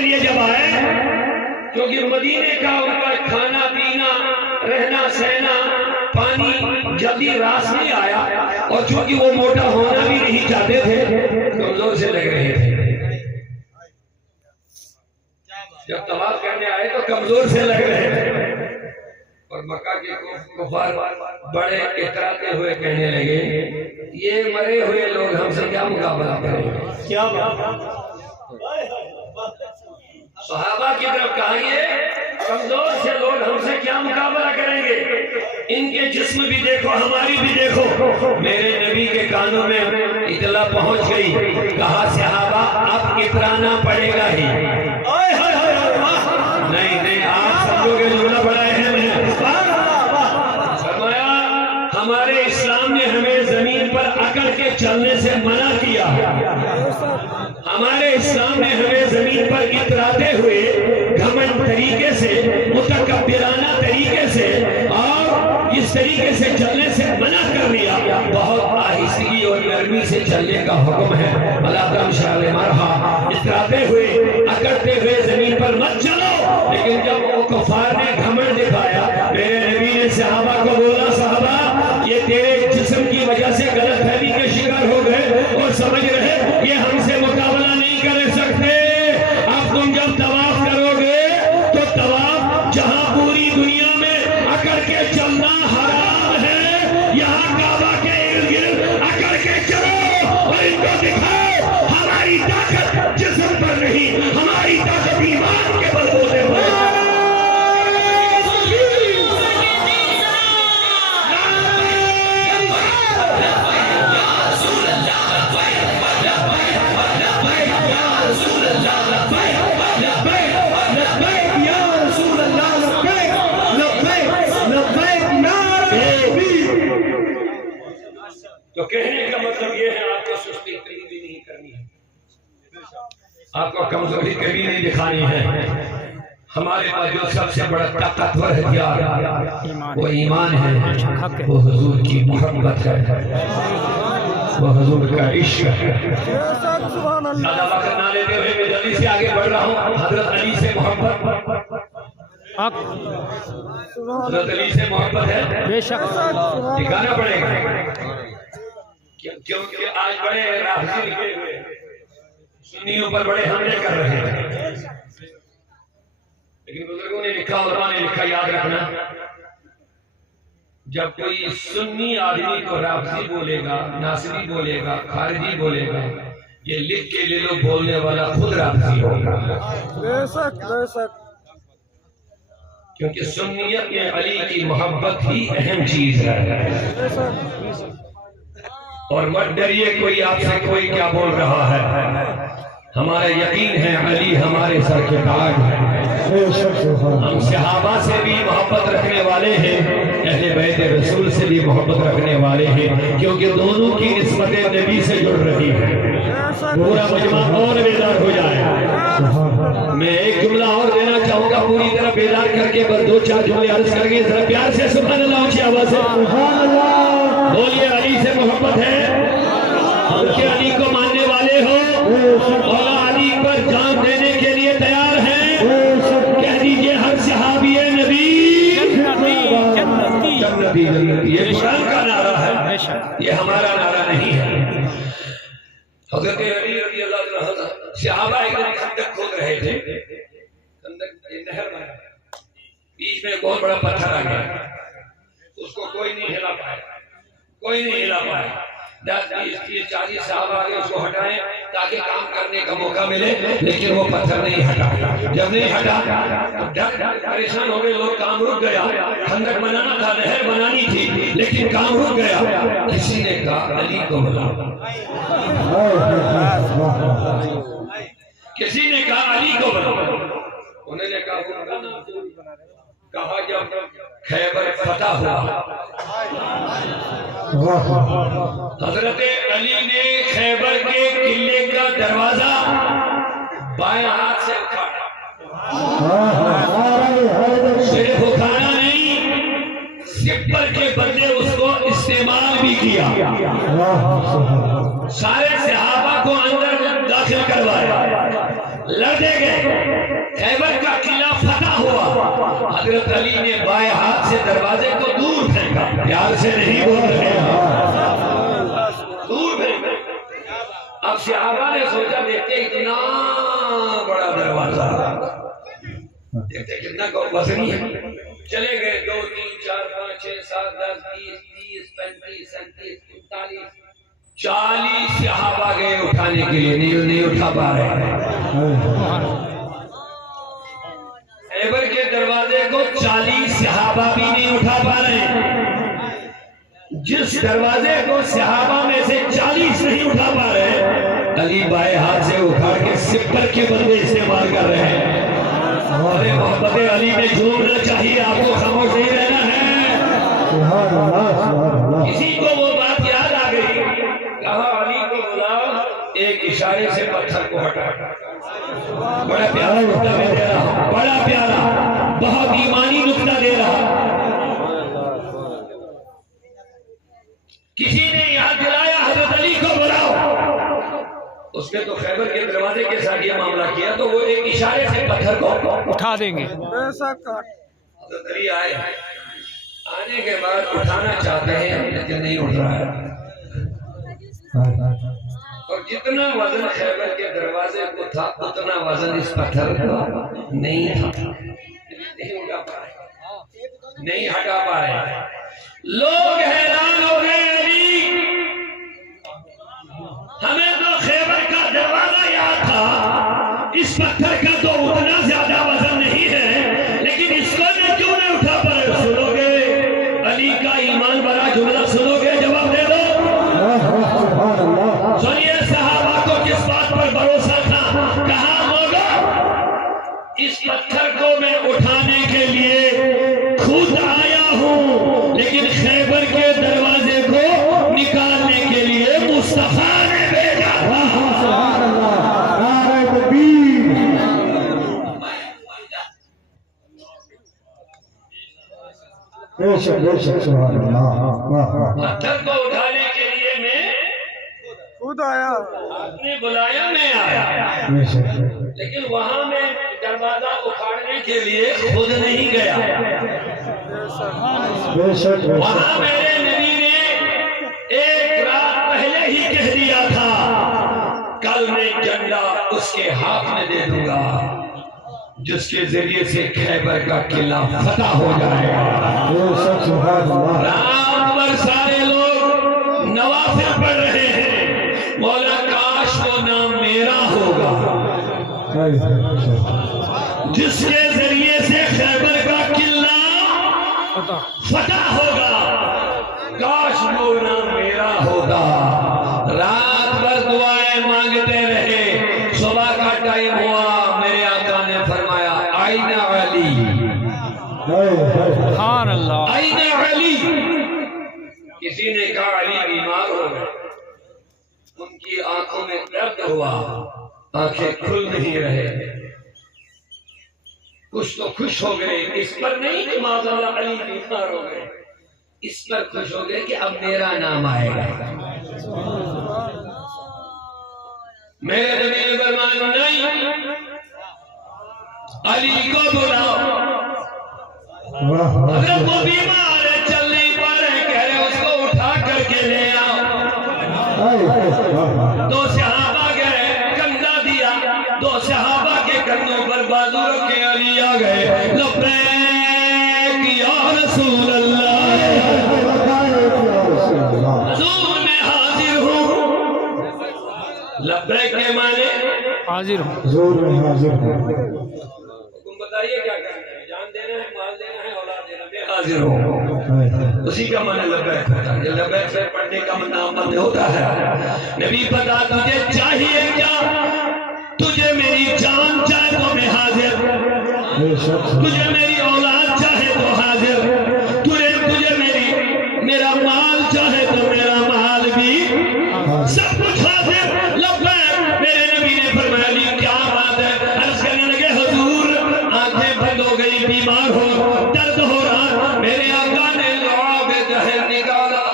لیے جب آئے، کیونکہ مدینے کا ان کا کھانا پینا رہنا سہنا پانی جلدی راس نہیں آیا، اور چونکہ وہ موٹا ہونا بھی نہیں چاہتے تھے، کمزور سے لگ رہے تھے۔ جب طواف کرنے آئے تو کمزور سے لگ رہے تھے، اور مکہ کے کفار بڑے اتراتے ہوئے کہنے لگے یہ مرے ہوئے لوگ ہم سے کیا مقابلہ کریں گے؟ کیا صحابہ کی طرف کہا یہ کمزور سے لوگ ہم سے کیا مقابلہ کریں گے؟ ان کے جسم بھی دیکھو ہماری بھی دیکھو۔ میرے نبی کے کانوں میں اطلاع پہنچ گئی، کہا صحابہ اب اترانا پڑے گا ہی۔ نہیں آپ سمجھو گے جملہ بڑا اہم ہے۔ فرمایا ہمارے اسلام نے ہمیں زمین پر اکڑ کے چلنے سے منع کیا، ہمارے اسلام نے ہمیں زمین پر اتراتے ہوئے گھمنڈ طریقے سے متکبرانہ طریقے سے اور اس طریقے سے چلنے سے منع کر دیا۔ بہت آہستگی اور نرمی سے چلنے کا حکم ہے۔ اللہ تعالی مرحا اتراتے ہوئے اکڑتے ہوئے زمین پر مت چلو۔ لیکن جب وہ کفار نے گھمنڈ دکھایا، میرے نبی نے صحابہ کو بولا صحابہ یہ تیرے جسم کی وجہ سے غلط فہمی کے شکار ہو گئے اور سمجھ رہے یہ ہم سے مقابلہ نہیں کر سکتے۔ اب تم جب طواف کرو گے تو طواف جہاں پوری دنیا میں اکڑ کے چلنا حرام ہے، یہاں کعبہ کے ارد گرد اکڑ کے چلو اور ان کو دکھاؤ ہماری طاقت جسم پر نہیں، ہماری طاقت ایمان کے بلبوتے پر۔ تو کہنے کا مطلب یہ ہے آپ کو سستی کبھی بھی نہیں کرنی ہے، آپ کو کمزوری کبھی نہیں دکھانی ہے۔ ہمارے پاس جو سب سے بڑا طاقتور ہتھیار وہ ایمان ہے، وہ حضور کی محبت ہے، وہ حضور کا عشق ہے۔ زیادہ وقت نہ لیتے ہوئے میں جلدی سے آگے بڑھ رہا ہوں۔ حضرت علی سے محبت، حضرت علی سے محبت ہے، بے شک دکھانا پڑے گا، کیونکہ آج بڑے رافضی لکھے ہوئے سنیوں پر بڑے حملے کر رہے ہیں، لیکن بزرگوں نے لکھا، علماء نے لکھا، یاد رکھنا جب کوئی سنی آدمی کو رافضی بولے گا، ناصری بولے گا، خارجی بولے گا، یہ لکھ کے لے لو بولنے والا خود رافضی ہوگا۔ بے شک بے شک، کیونکہ سنیت میں علی کی محبت ہی اہم چیز ہے۔ اور مت ڈریے کوئی آپ سے کوئی کیا بول رہا ہے، ہمارا یقین ہے علی ہمارے سر کے تاج ہے۔ ہم صحابہ سے بھی محبت رکھنے والے ہیں، اہل بیت رسول سے بھی محبت رکھنے والے ہیں، کیونکہ دونوں کی نسبت نبی سے جڑ رہی ہے۔ پورا مجمع اور بیدار ہو جائے۔ میں ایک جملہ اور دینا چاہوں گا، پوری طرح بیدار کر کے بس 2-4 جملے عرض کر کے ذرا پیار سے سبحان اللہ اونچی آواز سے بولیے علی سے محبت ہے، ہم کے علی کو ماننے والے ہو اور علی پر جان دینے کے لیے تیار ہیں، کہہ دیجئے ہر صحابی نبی جنتی جنتی۔ یہ قرآن کا نعرہ ہے، یہ ہمارا نعرہ نہیں ہے۔ حضرت علی رضی اللہ عنہ صحابہ ایک دن خندق کھود رہے تھے، خندق نہر بنا، بیچ میں بہت بڑا پتھر آ گیا، اس کو کوئی نہیں ہلا پایا، کوئی نہیں ہلا پایا۔ 10-20-40 صحابہ آگے اس کو ہٹائیں تاکہ کام کرنے کا موقع ملے، لیکن وہ پتھر نہیں ہٹا۔ جب نہیں ہٹا تو پریشان ہو گئے لوگ، کام رک گیا۔ خندق بنانا تھا، نہر بنانی تھی، لیکن کام رک گیا۔ کسی نے کہا علی کو بلا، کسی نے کہا علی کو بلا، انہوں نے کہا جب خیبر فتح ہوا، حضرت علی نے خیبر کے قلعے کا دروازہ بائیں ہاتھ سے اٹھایا، صرف اٹھانا نہیں، سپر کے بدلے اس کو استعمال بھی کیا۔ سارے صحابہ کو اندر داخل کروایا، لڑے گئے، خیبر کا قلعہ فتح ہوا، حضرت علی نے بائیں ہاتھ سے دروازے کو دور پھینکا، پیار سے نہیں بول رہے دور پھینکا۔ اب صحابہ نے سوچا دیکھتے اتنا بڑا دروازہ، دیکھتے کتنا وزنی ہے، چلے گئے 2 3 4 5 6 7 10 20 30 35 37 39 40 صحابہ گئے اٹھانے کے لیے، نہیں اٹھا پا رہے۔ خیبر کے دروازے کو 40 صحابہ بھی نہیں اٹھا پا رہے۔ جس دروازے کو صحابہ میں سے 40 نہیں اٹھا پا رہے، علی بائیں ہاتھ سے اٹھا کے سپر کے بدلے استعمال کر رہے ہیں۔ ارے محبت علی میں جھومنا چاہیے، آپ کو خاموش نہیں رہنا ہے۔ کسی کو وہ بات یاد آ گئی، کہا علی کو بلاؤ، ایک اشارے سے پتھر کو ہٹا۔ بڑا پیارا نقطہ میں دے رہا، بڑا پیارا، بہت ایمانی نقطہ دے رہا۔ کسی نے یاد دلایا حضرت علی کو بلاؤ، اس نے تو خیبر کے دروازے کے ساتھ یہ معاملہ کیا تو وہ ایک اشارے سے پتھر کو اٹھا دیں گے۔ حضرت علی آئے، آنے کے بعد اٹھانا چاہتے ہیں لیکن نہیں اٹھ رہا ہے، اور جتنا وزن خیبر کے دروازے کو تھا اتنا وزن اس پتھر کا نہیں تھا، نہیں اٹھا پا رہے، نہیں ہٹا پا رہے۔ لوگ حیران ہو گئے، علی ہمیں تو خیبر کا دروازہ یاد تھا، اس پتھر کا تو اتنا زیادہ وزن نہیں ہے، لیکن اس کو نے کیوں نہیں اٹھا پا رہے؟ سنو گے علی کا ایمان بڑا جملہ، سنو گے جواب دے دو۔ سنیے صحابہ کو کس بات پر بھروسہ تھا، کہا لوگوں اس پتھر کو میں اٹھانے کے لیے خود آیا ہوں، لیکن خیبر کے دروازے کو نکالنے کے لیے مصطفیٰ نے بھیجا تھا۔ پتھر کو اٹھانے کے لیے میں خود آیا، آپ نے بلایا میں آیا، لیکن وہاں میں دروازہ اکھاڑنے کے لیے خود نہیں گیا۔ وہاں میرے نبی نے ایک رات پہلے ہی کہہ دیا تھا کل میں جھنڈا اس کے ہاتھ میں دے دوں گا جس کے ذریعے سے خیبر کا قلعہ فتح ہو جائے گا۔ رات بھر سارے لوگ نوافل پڑھ رہے ہیں، مولا کاش وہ نام میرا ہوگا جس کے ذریعے سے خیبر کا قلعہ فتح ہوگا، کاش وہ نام میرا ہوتا۔ رات بھر دعائیں مانگتے رہے، صبح کا ٹائم ہوا، میرے آقا نے فرمایا آئین علی، سبحان اللہ، آئین علی۔ کسی نے کہا علی بیمار ہو گئے، ان کی آنکھوں میں درد ہوا، آنکھیں کھل نہیں رہے، کچھ تو خوش ہو گئے، اس پر نہیں کہ معاذاللہ علی بیمار ہو گئے، اس پر خوش ہو گئے کہ اب میرا نام آئے گا۔ میرے نبی نے فرمایا نہیں، علی کو بلاؤ، اگر وہ بیمار ہے چل نہیں پا رہے، کہہ رہے اس کو اٹھا کر کے لے آؤ۔ دو صحابہ گئے، کندھا دیا، دو صحابہ کے کندھوں پر بازو رکھے، علی آ گئے، لبیک یا رسول اللہ، حضور میں حاضر ہوں۔ لبیک کے معنی حاضر ہوں، حکم بتائیے کیا کرنا ہے، جان دینا ہے، مال دینا ہے، اولاد دینا ہے، میں حاضر ہوں، اسی کا معنی لبیک ہوتا ہے۔ لبیک سے پڑھنے کا نام بند ہوتا ہے۔ نبی بتا تجھے چاہیے کیا، تجھے میری جان چاہے تو میں حاضر، تجھے میری اولاد چاہے تو حاضر، تجھے میرا مال چاہے تو میرا مال بھی، سب کچھ حاضر۔ لبیک، میرے نبی نے فرمایا علی کیا بات ہے؟ عرض کرنے لگے حضور آنکھیں بند ہو گئی، بیمار ہو، درد ہو رہا، میرے آقا نے لعاب دہر نکالا،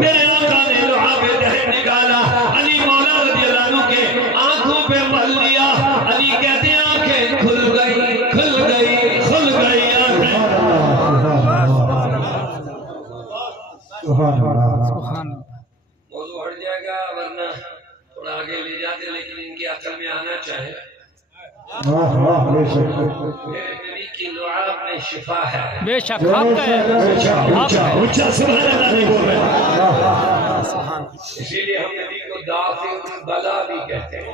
میرے آقا نے لعاب دہر نکالا، علی مولا رضی اللہ عنہ پہ مل لیا. علی کہتے ہیں آنکھیں کھل گئی کھل گئی کھل گئی آنکھیں. موضوع ہٹ جائے گا ورنہ تھوڑا آگے لے جاتے لیکن ان کی عقل میں آنا چاہے. میرے نبی کی لعاب میں شفا ہے. بے شک حق ہے. اونچا سبحان اللہ نہیں بول رہے. اسی لیے ہم نبی کو دافع البلا بھی کہتے ہیں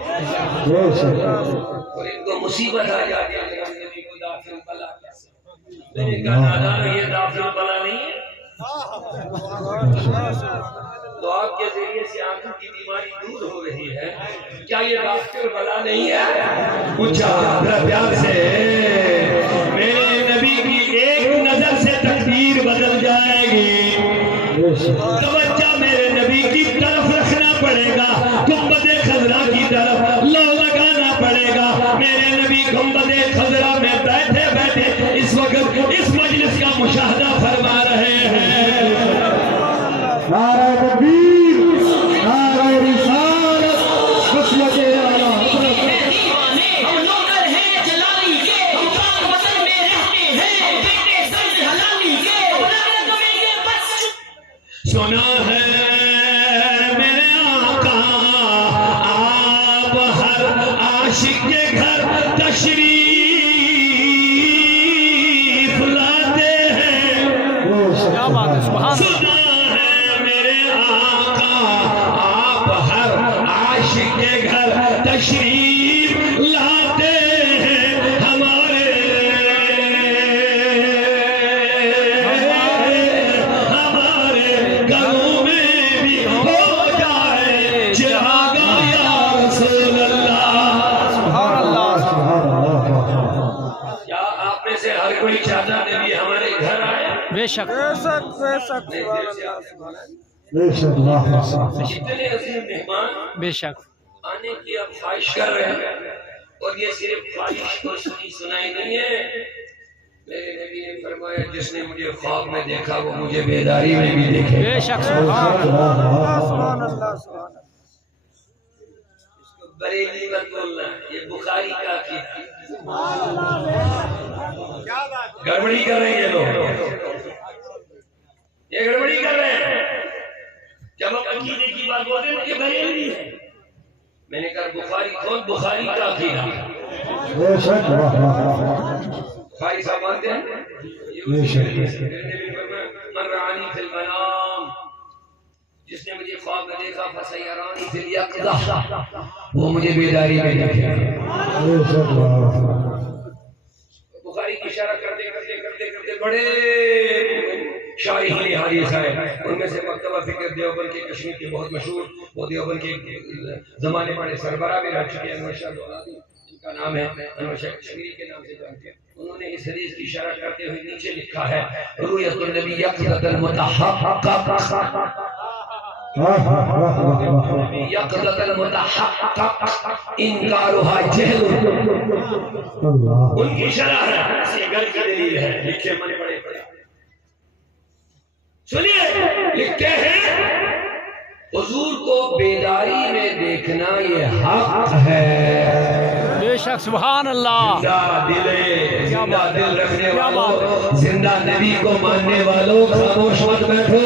اور ان کو مصیبت آ جاتی ہے ہم نبی کو دافع البلا کہتے ہیں. میں نے کہا نادان یہ دافع البلا نہیں ہے. تو آپ کے ذریعے سے آنکھوں کی بیماری دور ہو رہی ہے, کیا یہ دافع البلا نہیں ہے؟ اونچا پیار سے میرے نبی کی ایک نظر سے تقدیر بدل جائے گی. توجہ میرے نبی کی طرف رکھنا پڑے گا, گنبد خضرا کی طرف لو لگانا پڑے گا. میرے نبی گنبد خضرا میں بیٹھے بیٹھے اس وقت اس مجلس کا مشاہدہ فرما رہے ہیں. نعرہ تکبیر, نعرہ رسالت, خصلت اعلیٰ. سنا ہے میرے آقا آپ ہر عاشق کے گھر تشریف لاتے ہیں. کیا بات ہے, سبحان اللہ. سنا ہے میرے آقا آپ ہر عاشق کے گھر تشریف لاتے ہیں. ہمارے گھروں میں بھی ہو جائے چراغا یا رسول اللہ. سبحان اللہ. کیا آپ میں سے ہر کوئی چاہتا نبی ہمارے گھر آئے؟ بے شک. اتنے عظیم مہمان بے شک. آنے کی اب خواہش کر رہے ہیں اور یہ صرف خواہش کو سنی سنائی نہیں ہے. میرے نبی نے فرمایا جس نے مجھے خواب میں دیکھا وہ مجھے بیداری میں بھی دیکھے. بے شک. سبحان اللہ. اس کو بریلی مت بولنا, یہ بخاری کا عقیدہ. گڑبڑی کر رہے ہیں یہ لوگ, یہ گڑبڑی کر رہے ہیں. جب ہم عقیدے کی بات بولتے ہیں یہ بریلی ہے. میں نے کہا بخاری کون؟ بخاری کا عقیدہ. بخاری صاحب مانتے ہیں من رعانی فی المنام, جس نے مجھے خواب میں دیکھا فسیرانی فی الیقظہ, وہ مجھے بیداری میں دیکھے. بخاری کی اشارہ کرتے کرتے کرتے کرتے بڑے شارحین حدیث ہیں. ان میں سے مکتبہ فکر دیوبند کے کشمیر کے بہت مشہور, وہ دیوبند کے زمانے والے سربراہ بھی رہ چکے ہیں. انور شاہ دولادی ان کا نام ہے, انور شاہ کشمیری کے نام سے جانتے ہیں. انہوں نے اس حدیث کی اشارہ کرتے ہوئے نیچے لکھا ہے رؤیت النبی یقظۃ المتحقق, یقظۃ المتحقق انکارها جہل. ان کی شرح ہے, یہ گل کی دلیل ہے. لکھے من پڑے پڑے سنیے, لکھتے ہیں حضور کو بیداری میں دیکھنا یہ حق ہے. بے شک. سبحان اللہ. زندہ دل رکھنے والوں, زندہ نبی کو ماننے والوں, خاموش مت بیٹھو.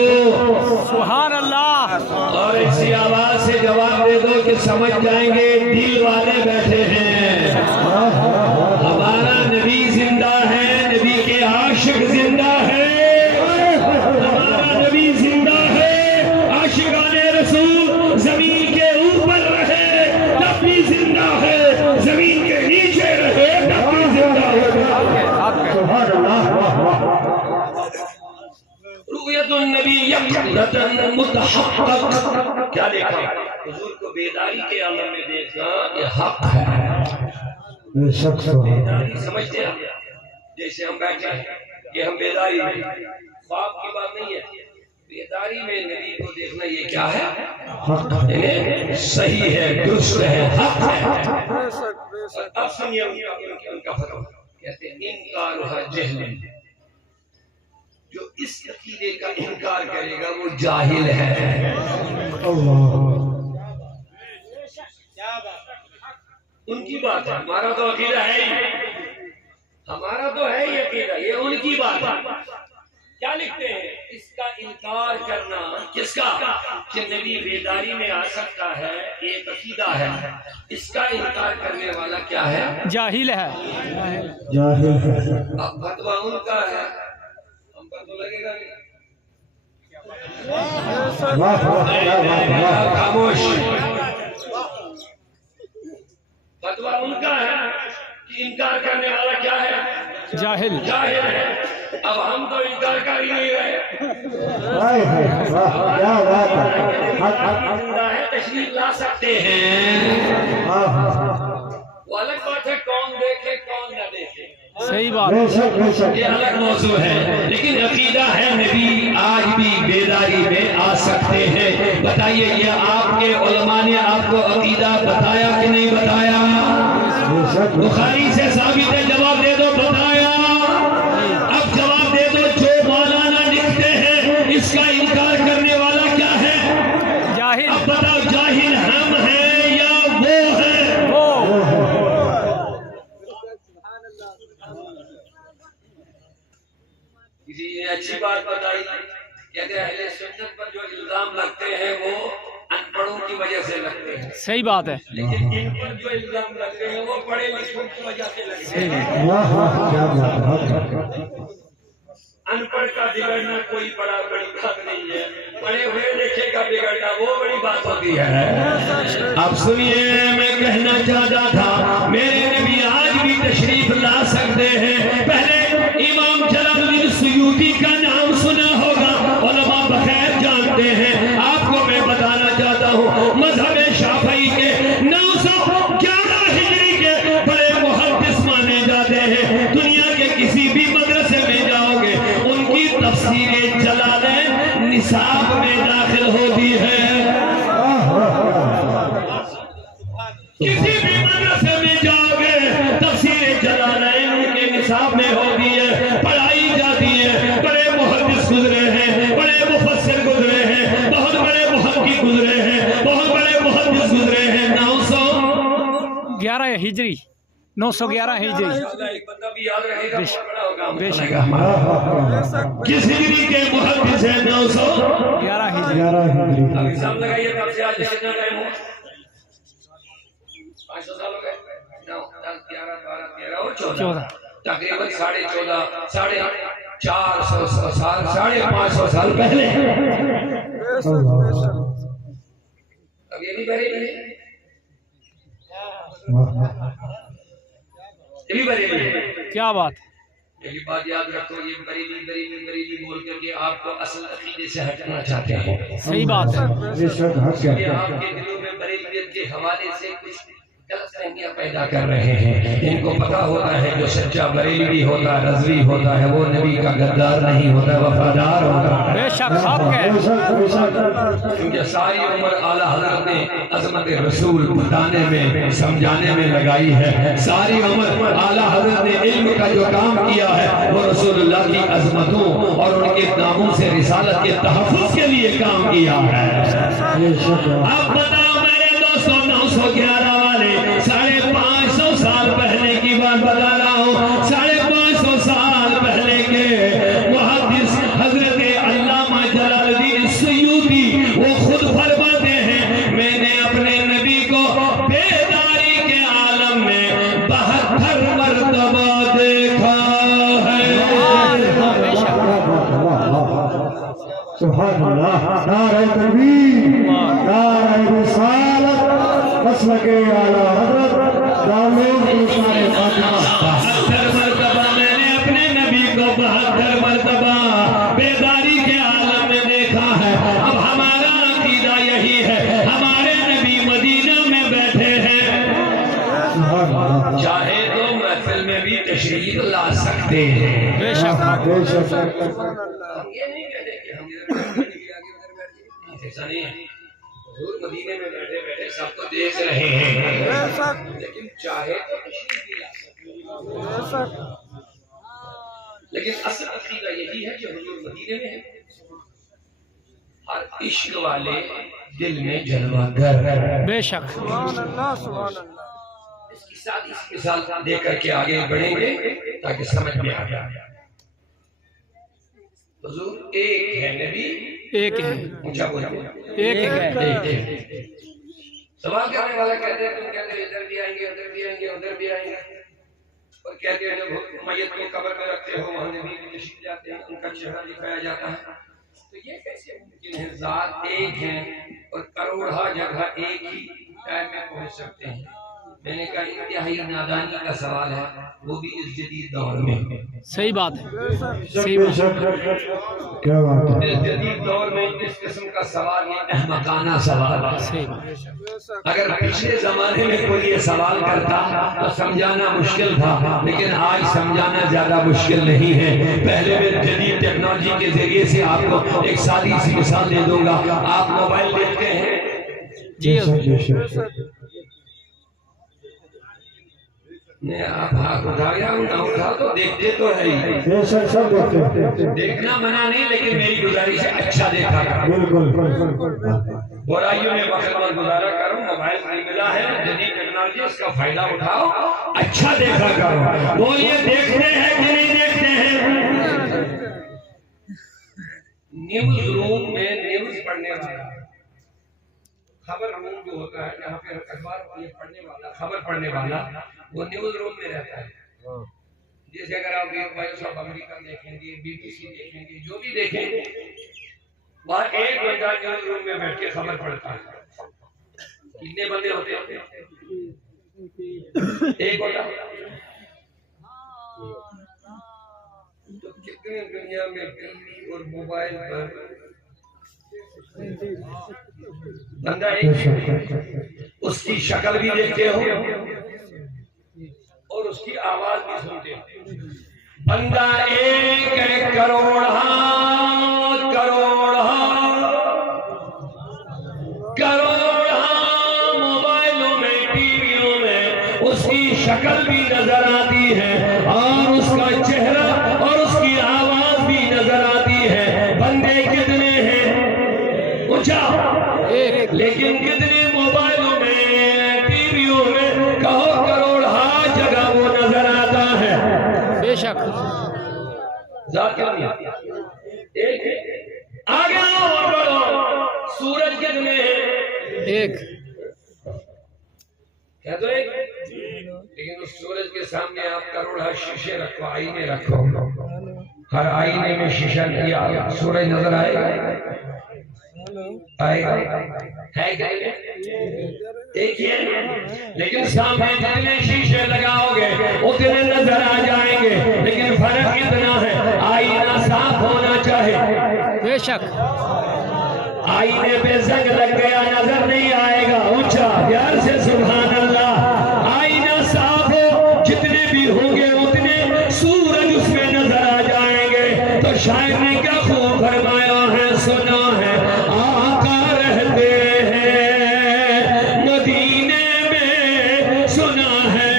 سبحان اللہ. اور ایسی آواز سے جواب دے دو کہ سمجھ جائیں گے دل والے بیٹھے ہیں. ہمارا نبی زندہ ہے, نبی کے عاشق زندہ ہے, ہمارا نبی زندہ ہے. عاشقان رسول زمین کے اوپر رہے تب بھی زندہ ہے, زمین کے نیچے رہے تب بھی زندہ ہے. رؤیت النبی یقظۃ متحقق, کیا دیکھا؟ حضور کو بیداری کے عالم میں دیکھنا یہ حق ہے. بیداری سمجھتے ہیں جیسے ہم بیٹھے ہیں, یہ ہم بیداری میں, خواب کی بات نہیں ہے. بیداری میں نبی کو دیکھنا یہ کیا ہے؟ صحیح ہے, درست ہے, حق ہے. اور اب سمجھے ان کا فرق, کہتے ہیں انکارها جہل, جو اس عقیدے کا انکار کرے گا وہ جاہل ہے. ان کی بات ہے، ہمارا تو عقیدہ ہے ہی، ہمارا تو ہے ہی عقیدہ، یہ ان کی بات ہے۔ کیا لکھتے ہیں؟ اس کا انکار کرنا، کس کا؟ کہ نبی بیداری میں آ سکتا ہے، ایک عقیدہ ہے، اس کا انکار کرنے والا کیا ہے؟ جاہل ہے۔ جاہل ہے۔ اب فتویٰ ان کا ہے، ہم پر تو لگے گا نہیں۔ واہ واہ کیا بات ہے۔ خاموش۔ فتویٰ ان کا ہے کہ انکار کرنے والا کیا ہے؟ جاہل۔ جاہل ہے۔ اب ہم تو انکار کر ہی نہیں رہے، ہائے ہائے، واہ کیا بات ہے۔ زندہ ہے، تشریف لا سکتے ہیں۔ وہ الگ بات ہے کون دیکھے کون نہ دیکھے، صحیح بات بے ہے۔ شک بے شک۔ یہ الگ موضوع ہے، لیکن عقیدہ ہے نبی آج بھی بیداری میں آ سکتے ہیں۔ بتائیے یہ آپ کے علماء نے آپ کو عقیدہ بتایا کہ نہیں بتایا؟ بے شک۔ بخاری سے ثابت ہے، جواب دے دو، بتایا۔ اب جواب دے دو، جو مولانا لکھتے ہیں اس کا انکار کرنے والا کیا ہے؟ جاہل۔ اب بتاؤ، جاہل ہم ہیں یا وہ ہے؟ وہ کسی نے اچھی بات بتائی کہ اگر اہل سنت پر جو الزام لگتے ہیں وہ ان پڑھوں کی وجہ سے لگتے ہیں، صحیح بات ہے۔ لیکن ان پر جو الزام لگتے ہیں وہ پڑھے لکھوں کی وجہ سے لگتے ہیں۔ واہ واہ کیا بات ہے۔ ان پڑھ کا بگڑنا کوئی بڑی بات نہیں ہے، پڑھے ہوئے لکھے کا بگڑنا وہ بڑی بات ہوتی ہے۔ اب سنیے، میں کہنا چاہتا تھا میرے نبی آج بھی تشریف لا سکتے ہیں۔ پہلے امام جلال الدین سیوطی کا نام سنا ہوگا، علماء بخیر جانتے ہیں۔ آپ کو میں بتانا چاہتا ہوں مذہب شافعی کے 911 ہجری کے بڑے محدث مانے جاتے ہیں۔ دنیا کے کسی بھی مدرسے میں جاؤ گے ان کی تفسیر جلالین نصاب میں داخل ہوتی ہے۔ کسی بھی مدرسے میں جاؤ گے تفسیر جلالین ان کے نصاب میں ہوتی ہے، پڑھائی جاتی ہے۔ بڑے محدث گزرے ہیں، بڑے مفسر گزرے ہیں، بہت بڑے محقق گزرے ہیں، بہت بڑے محدث گزرے ہیں۔ 11 ہجری 911 ہجری۔ ایک بندہ بھی یاد رہے گا، بہت بڑا ہوگا، بے شک۔ کس ہجری کے محدث ہیں؟ 11 ہجری۔ 11 ہجری۔ اب حساب لگائیے کب سے آج کتنا ٹائم ہو؟ 500 سال ہو گئے؟ 9 10 11 12 13 اور 14 تقریباً 14.5 450 سال، 550 سال پہلے۔ اب یہ بھی بریلی ہے، یہ بھی بریلی ہے۔ کیا بات ہے۔ یہی بات یاد رکھو، یہ بریلی بریلی بریلی بول کر کے آپ کو اصل عقیدے سے ہٹانا چاہتے ہیں۔ صحیح بات ہے۔ بے شک حق یہ ہے۔ آپ کے دلوں میں بریلیت کے حوالے سے کچھ غلط فہمیاں پیدا کر رہے ہیں۔ ان کو پتا ہوتا ہے جو سچا بریلوی ہوتا ہے، رضوی ہوتا ہے، وہ نبی کا غدار نہیں ہوتا، وفادار ہوتا ہے۔ بے شک حق ہے۔ بے شک بے شک۔ کیونکہ ساری عمر اعلیٰ حضرت نے عظمت رسول بتانے میں سمجھانے میں لگائی ہے۔ ساری عمر اعلیٰ حضرت نے علم کا جو کام کیا ہے وہ رسول اللہ کی عظمتوں اور ان کے ناموں سے رسالت کے تحفظ کے لیے کام کیا ہے۔ بے شک۔ اب بتاؤ میرے دوستوں، 911 والے 550 سال پہلے کی بات بتا رہا ہوں۔ 550 سال پہلے کے محدث حضرت علامہ جلال الدین سیوطی وہ خود فرماتے ہیں میں نے اپنے نبی کو بیداری کے عالم میں 72 مرتبہ دیکھا ہے۔ سبحان اللہ۔ نعرہ تکبیر، نعرہ رسالت، مسلک اعلیٰ حضرت دامن انسان فاطمہ۔ 72 مرتبہ میں نے اپنے نبی کو 72 مرتبہ بیداری کے عالم میں دیکھا ہے۔ اب ہمارا عقیدہ یہی ہے، ہمارے نبی مدینہ میں بیٹھے ہیں، سبحان اللہ۔ چاہے تو محفل میں بھی تشریف لا سکتے ہیں۔ بے شک۔ بے شک۔ ہم یہ نہیں کہتے کہ ہم ادھر بیٹھ کے آگے ادھر بیٹھ کے، ایسا نہیں ہے۔ حضور مدینے میں بیٹھے بیٹھے سب کو دیکھ رہے ہیں، لیکن چاہے تو تشریف بھی لا سکتے ہیں۔ لیکن اصل عقیدہ یہی ہے کہ حضور مدینے میں ہے، ہر عشق والے دل میں جلوہ گر ہے۔ بے شک۔ اس کی سادی سی مثال دے کر کے آگے بڑھیں گے تاکہ سمجھ میں آ جائے. حضور ایک ہے، نبی ایک ہے، اونچا بولو، ایک ہے. ایک. سوال کرنے والا کہتے ہیں تم کہتے ہیں ادھر بھی آئیں گے ادھر بھی آئیں گے ادھر بھی آئیں گے، اور کہتے ہیں جب میت کو قبر میں رکھتے ہو وہاں نبی بھی تشریف جاتے ہیں، ان کا چہرہ دکھایا جاتا ہے. تو یہ کیسے ممکن ہے؟ ذات ایک ہے اور کروڑہ جگہ ایک ہی ٹائم میں پہنچ سکتے ہیں. میں نے کہا انتہائی نادانی کا سوال ہے، وہ بھی اس جدید دور میں. صحیح بات ہے، صحیح بے بات ہے. شک کیا بات ہے. اس جدید دور میں اس قسم کا سوال یہ احمقانہ سوال ہے. صحیح بات ہے. اگر پچھلے زمانے میں کوئی یہ سوال کرتا تو سمجھانا مشکل تھا، لیکن آج سمجھانا زیادہ مشکل نہیں ہے. پہلے میں جدید ٹیکنالوجی کے ذریعے سے آپ کو ایک سادی سی مثال دے دوں گا. آپ موبائل دیکھتے ہیں جی بے شک آپ ہاتھ اٹھا گیا نہ اٹھا تو دیکھتے تو ہے ہی. بے شک سب دیکھتے ہیں. دیکھنا منع نہیں، لیکن میری گزارش ہے اچھا دیکھا کرو. بالکل برائیوں میں وقت مت گزارا کرو. موبائل نہیں ملا ہے جدید ٹیکنالوجی، اس کا فائدہ اٹھاؤ، اچھا دیکھا کرو. وہ یہ دیکھتے ہیں کہ نہیں دیکھتے ہیں؟ نیوز روم میں نیوز پڑھنے والا، خبر روم جو ہوتا ہے جہاں پہ اخبار پڑھنے والا، خبر پڑھنے والا، وہ نیوز روم میں رہتا ہے. جیسے اگر آپ وائس آف امریکہ دیکھیں گے، بی بی سی دیکھیں گے، جو بھی دیکھیں گے، وہاں ایک بندہ نیوز روم میں بیٹھ کے خبر پڑھتا ہے. کتنے بندے ہوتے ہیں؟ ایک ہوتا. تو کتنے دنیا میں ٹی وی اور موبائل پر بندہ ایک، اس کی شکل بھی دیکھتے ہو اور اس کی آواز بھی سنتے ہو. بندہ ایک ہے، کروڑہ موبائلوں میں، ٹی ویوں میں اس کی شکل بھی نظر آتی ہے اور اس کا چہرہ اور اس کی آواز بھی نظر آتی ہے. بندے کتنے ہیں؟ اونچا. ایک. لیکن کتنے موبائلوں میں، ٹی ویوں میں؟ کہو کروڑہ جگہ وہ نظر آتا ہے. بے شک. ذات کیا نہیں ایک ہے. آگے اور بڑھو. سورج کتنے ہیں؟ ایک. کہہ دو ایک. لیکن اس سورج کے سامنے آپ کروڑہ شیشے رکھو، آئینے رکھو. ہر آئینے میں شیشہ نہیں، سورج نظر آئے گا؟ آئے گا ہے کہ ایک ہی ہے. لیکن سامنے جتنے شیشے لگاؤ گے اتنے نظر آ جائیں گے. لیکن فرق اتنا ہے، آئینہ صاف ہونا چاہے. بے شک. آئینے پہ زنگ لگ گیا نظر نہیں آئے گا. اونچا پیار سے سبحان اللہ. آئینہ صاف ہو، جتنے بھی ہوں گے اتنے سورج اس میں نظر آ جائیں گے. تو شاعر نے کیا خوب فرمایا ہے، سنا ہے آقا رہتے ہیں مدینے میں. سنا ہے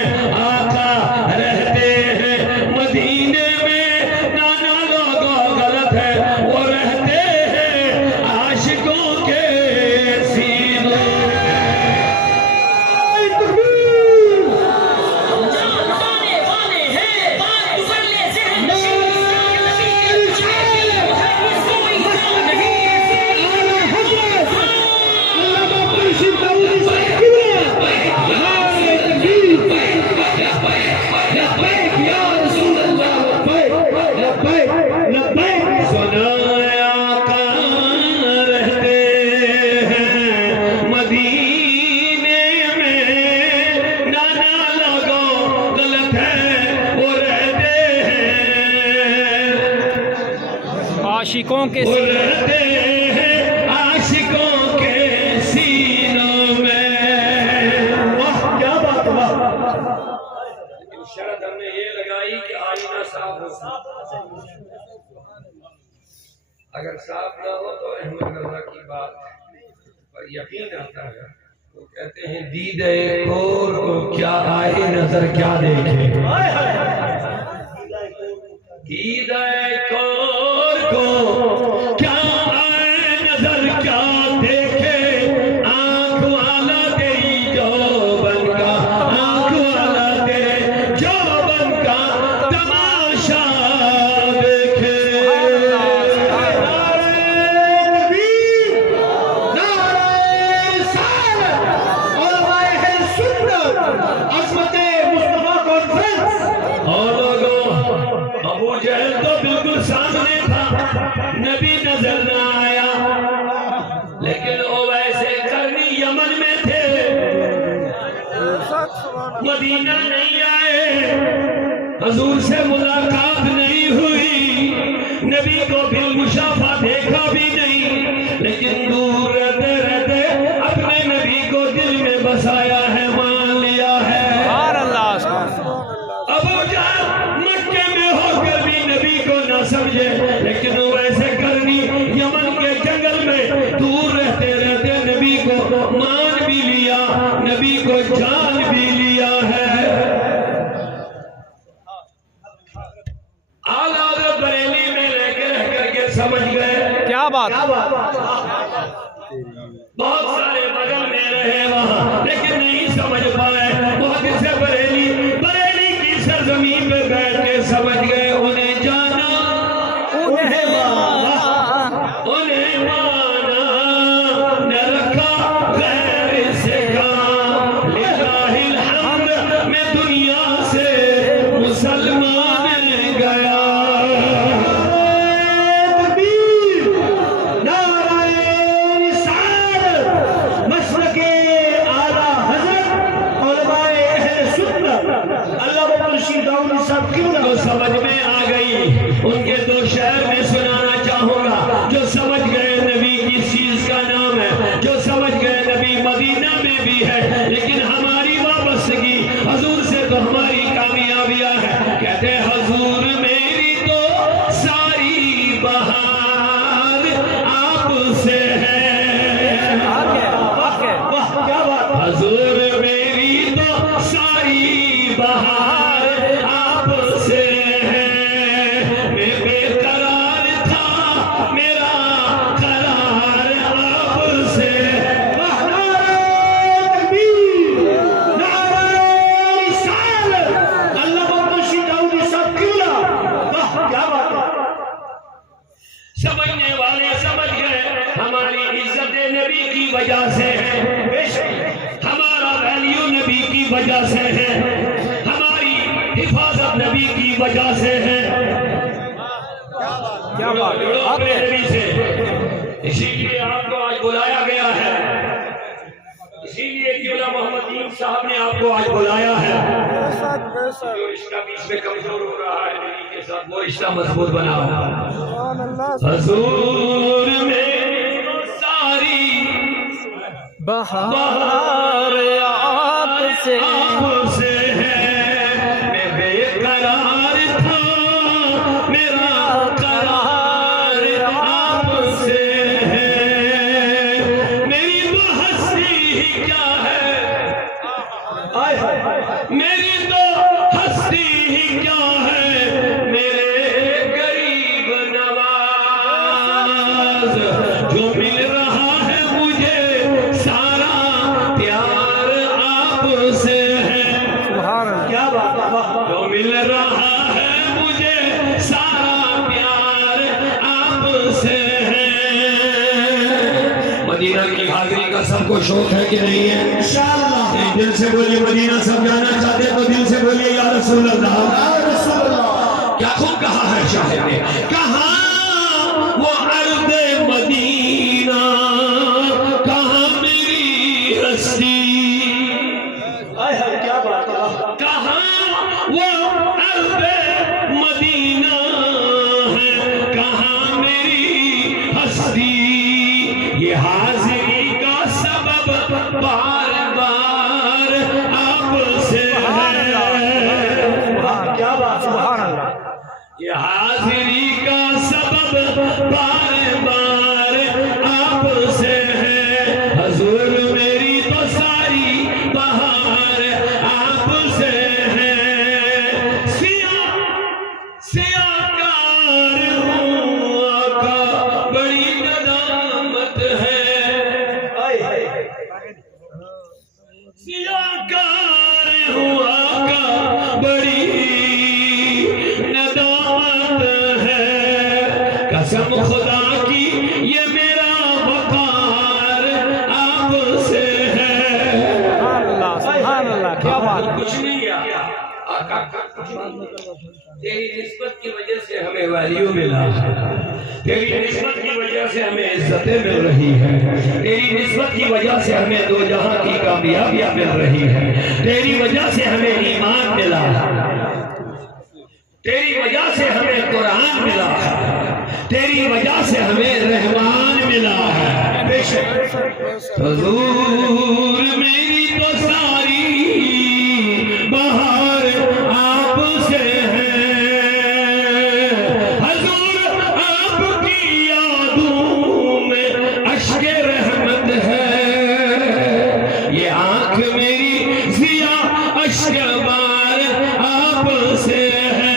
آقا رہتے ہیں مدینے میں. نانا لوگوں غلط ہے، وہ رہتے ہیں عاشقوں کے سینوں میں. عاشقوں کے عاشقوں کے سینوں میں. واہ کیا بات. شرط ہم نے یہ لگائی کہ آئینہ صاف ہو. اگر صاف نہ ہو تو احمد رضا کی بات پر یقین آتا ہے. وہ کہتے ہیں دیدے کور کو کیا آئے نظر کیا دیکھے. دیدے کور کو کیا آئے نظر کیا دیکھے. آنکھ والا دئی جو بن کا، آنکھ نبی نظر نہ آیا، لیکن اویس قرنی یمن میں تھے، مدینہ نہیں آئے، حضور سے ملاقات نہیں ہوئی، نبی کو بالمشافہ دیکھا بھی نہیں، لیکن دور رہتے رہتے اپنے نبی کو دل میں بسایا ہے، مان لیا ہے۔ ابو جہل مکے میں ہو کر بھی نبی کو نہ سمجھے، لیکن ویسے کرنی یمن کے جنگل میں دور رہتے رہتے نبی کو مان بھی لیا، نبی کو جان بھی لیا ہے۔ آزاد بریلی میں لے کے رہ کر کے سمجھ گئے، کیا بات، بہت سارے بغل میں رہے وہاں لیکن نہیں سمجھ پائے، بہت سے بریلی کی سرزمین پہ بیٹھ کے سمجھ گئے، انہیں جانا انہیں مانا نہ رکھا غیر سے کام، للہ الحمد میں دنیا سے مسلمان گیا۔ جو سمجھ میں آ گئی ان کے دو شعر میں سنانا چاہوں گا، جو سمجھ گئے نبی کس چیز کا نام ہے، جو سمجھ گئے نبی مدینہ میں بھی ہے، لیکن ہماری وابستگی حضور سے تو ہماری کامیابیاں ہیں۔ کہتے ہیں حضور میری تو ساری بہار آپ سے ہے، حضور میری تو ساری بہار آپ سے ہے، میں بے قرار تھا میرا قرار آپ سے۔ سمجھنے والے سمجھ گئے ہماری عزت نبی کی وجہ سے ہے، ہمارا ویلیو نبی کی وجہ سے ہے، ہماری حفاظت نبی کی وجہ سے ہے، اپنے نبی سے۔ اسی لیے آپ کو آج بلایا گیا ہے، اسی لیے قبلہ محمد دین صاحب نے آپ کو آج بلایا ہے۔ جو رشتہ بیچ میں کمزور ہو رہا ہے نبی کے ساتھ، وہ رشتہ مضبوط بنا ہوا۔ حضور میں ساری بہار آپ سے ہے، میں بے قرار تھا میرا قرار آپ سے ہے، میری تو ہستی ہی کیا ہے، میری تو ہستی ہی کیا ہے، میرے غریب نواز، جو مل رہا ہے مجھے سارا پیار آپ سے ہے۔ کیا بات، جو مل رہا ہے مجھے سارا پیار آپ سے ہے۔ مدینہ کی حاضری کا سب کو شوق ہے کہ نہیں ہے؟ انشاءاللہ دل سے بولیے، مدینہ سب جانا چاہتے تو دل سے بولیے یا رسول اللہ۔ کیا خوب کہا ہے شاہد نے، کہاں وہ ارض مدینہ، کہاں میری ہستی، کہاں وہ ارض مدینہ ہے، کہاں میری ہستی، یہ حاضری کا سبب بار بار آپ سے ہے۔ یہ حاضری کا سبب بار بار آپ سے ہے، حضور میری تو ساری بہار آپ سے ہے۔ سیاکار ہوں آقا بڑی ندامت ہے، سیاکار ہوں آقا بڑی ندامت ہے، قسم خدا کی یہ میرا وقار آپ سے ہے۔ سبحان اللہ، کیا بات، کچھ نہیں کیا، آقا تیری نسبت کی وجہ سے ہمیں ویلیو ملا ہے، تیری نسبت کی وجہ سے ہمیں عزتیں مل رہی ہیں، تیری نسبت کی وجہ سے ہمیں دو جہاں کی کامیابیاں مل رہی ہیں، تیری وجہ سے ہمیں ایمان ملا ہے، تیری وجہ سے ہمیں قرآن ملا ہے، تیری وجہ سے ہمیں رحمان ملا ہے۔ بے شک حضور میری تو ساری بہار آپ سے ہے، حضور آپ کی یادوں میں اشک رحمت ہے، یہ آنکھ میری ضیاء اشک بار آپ سے ہے۔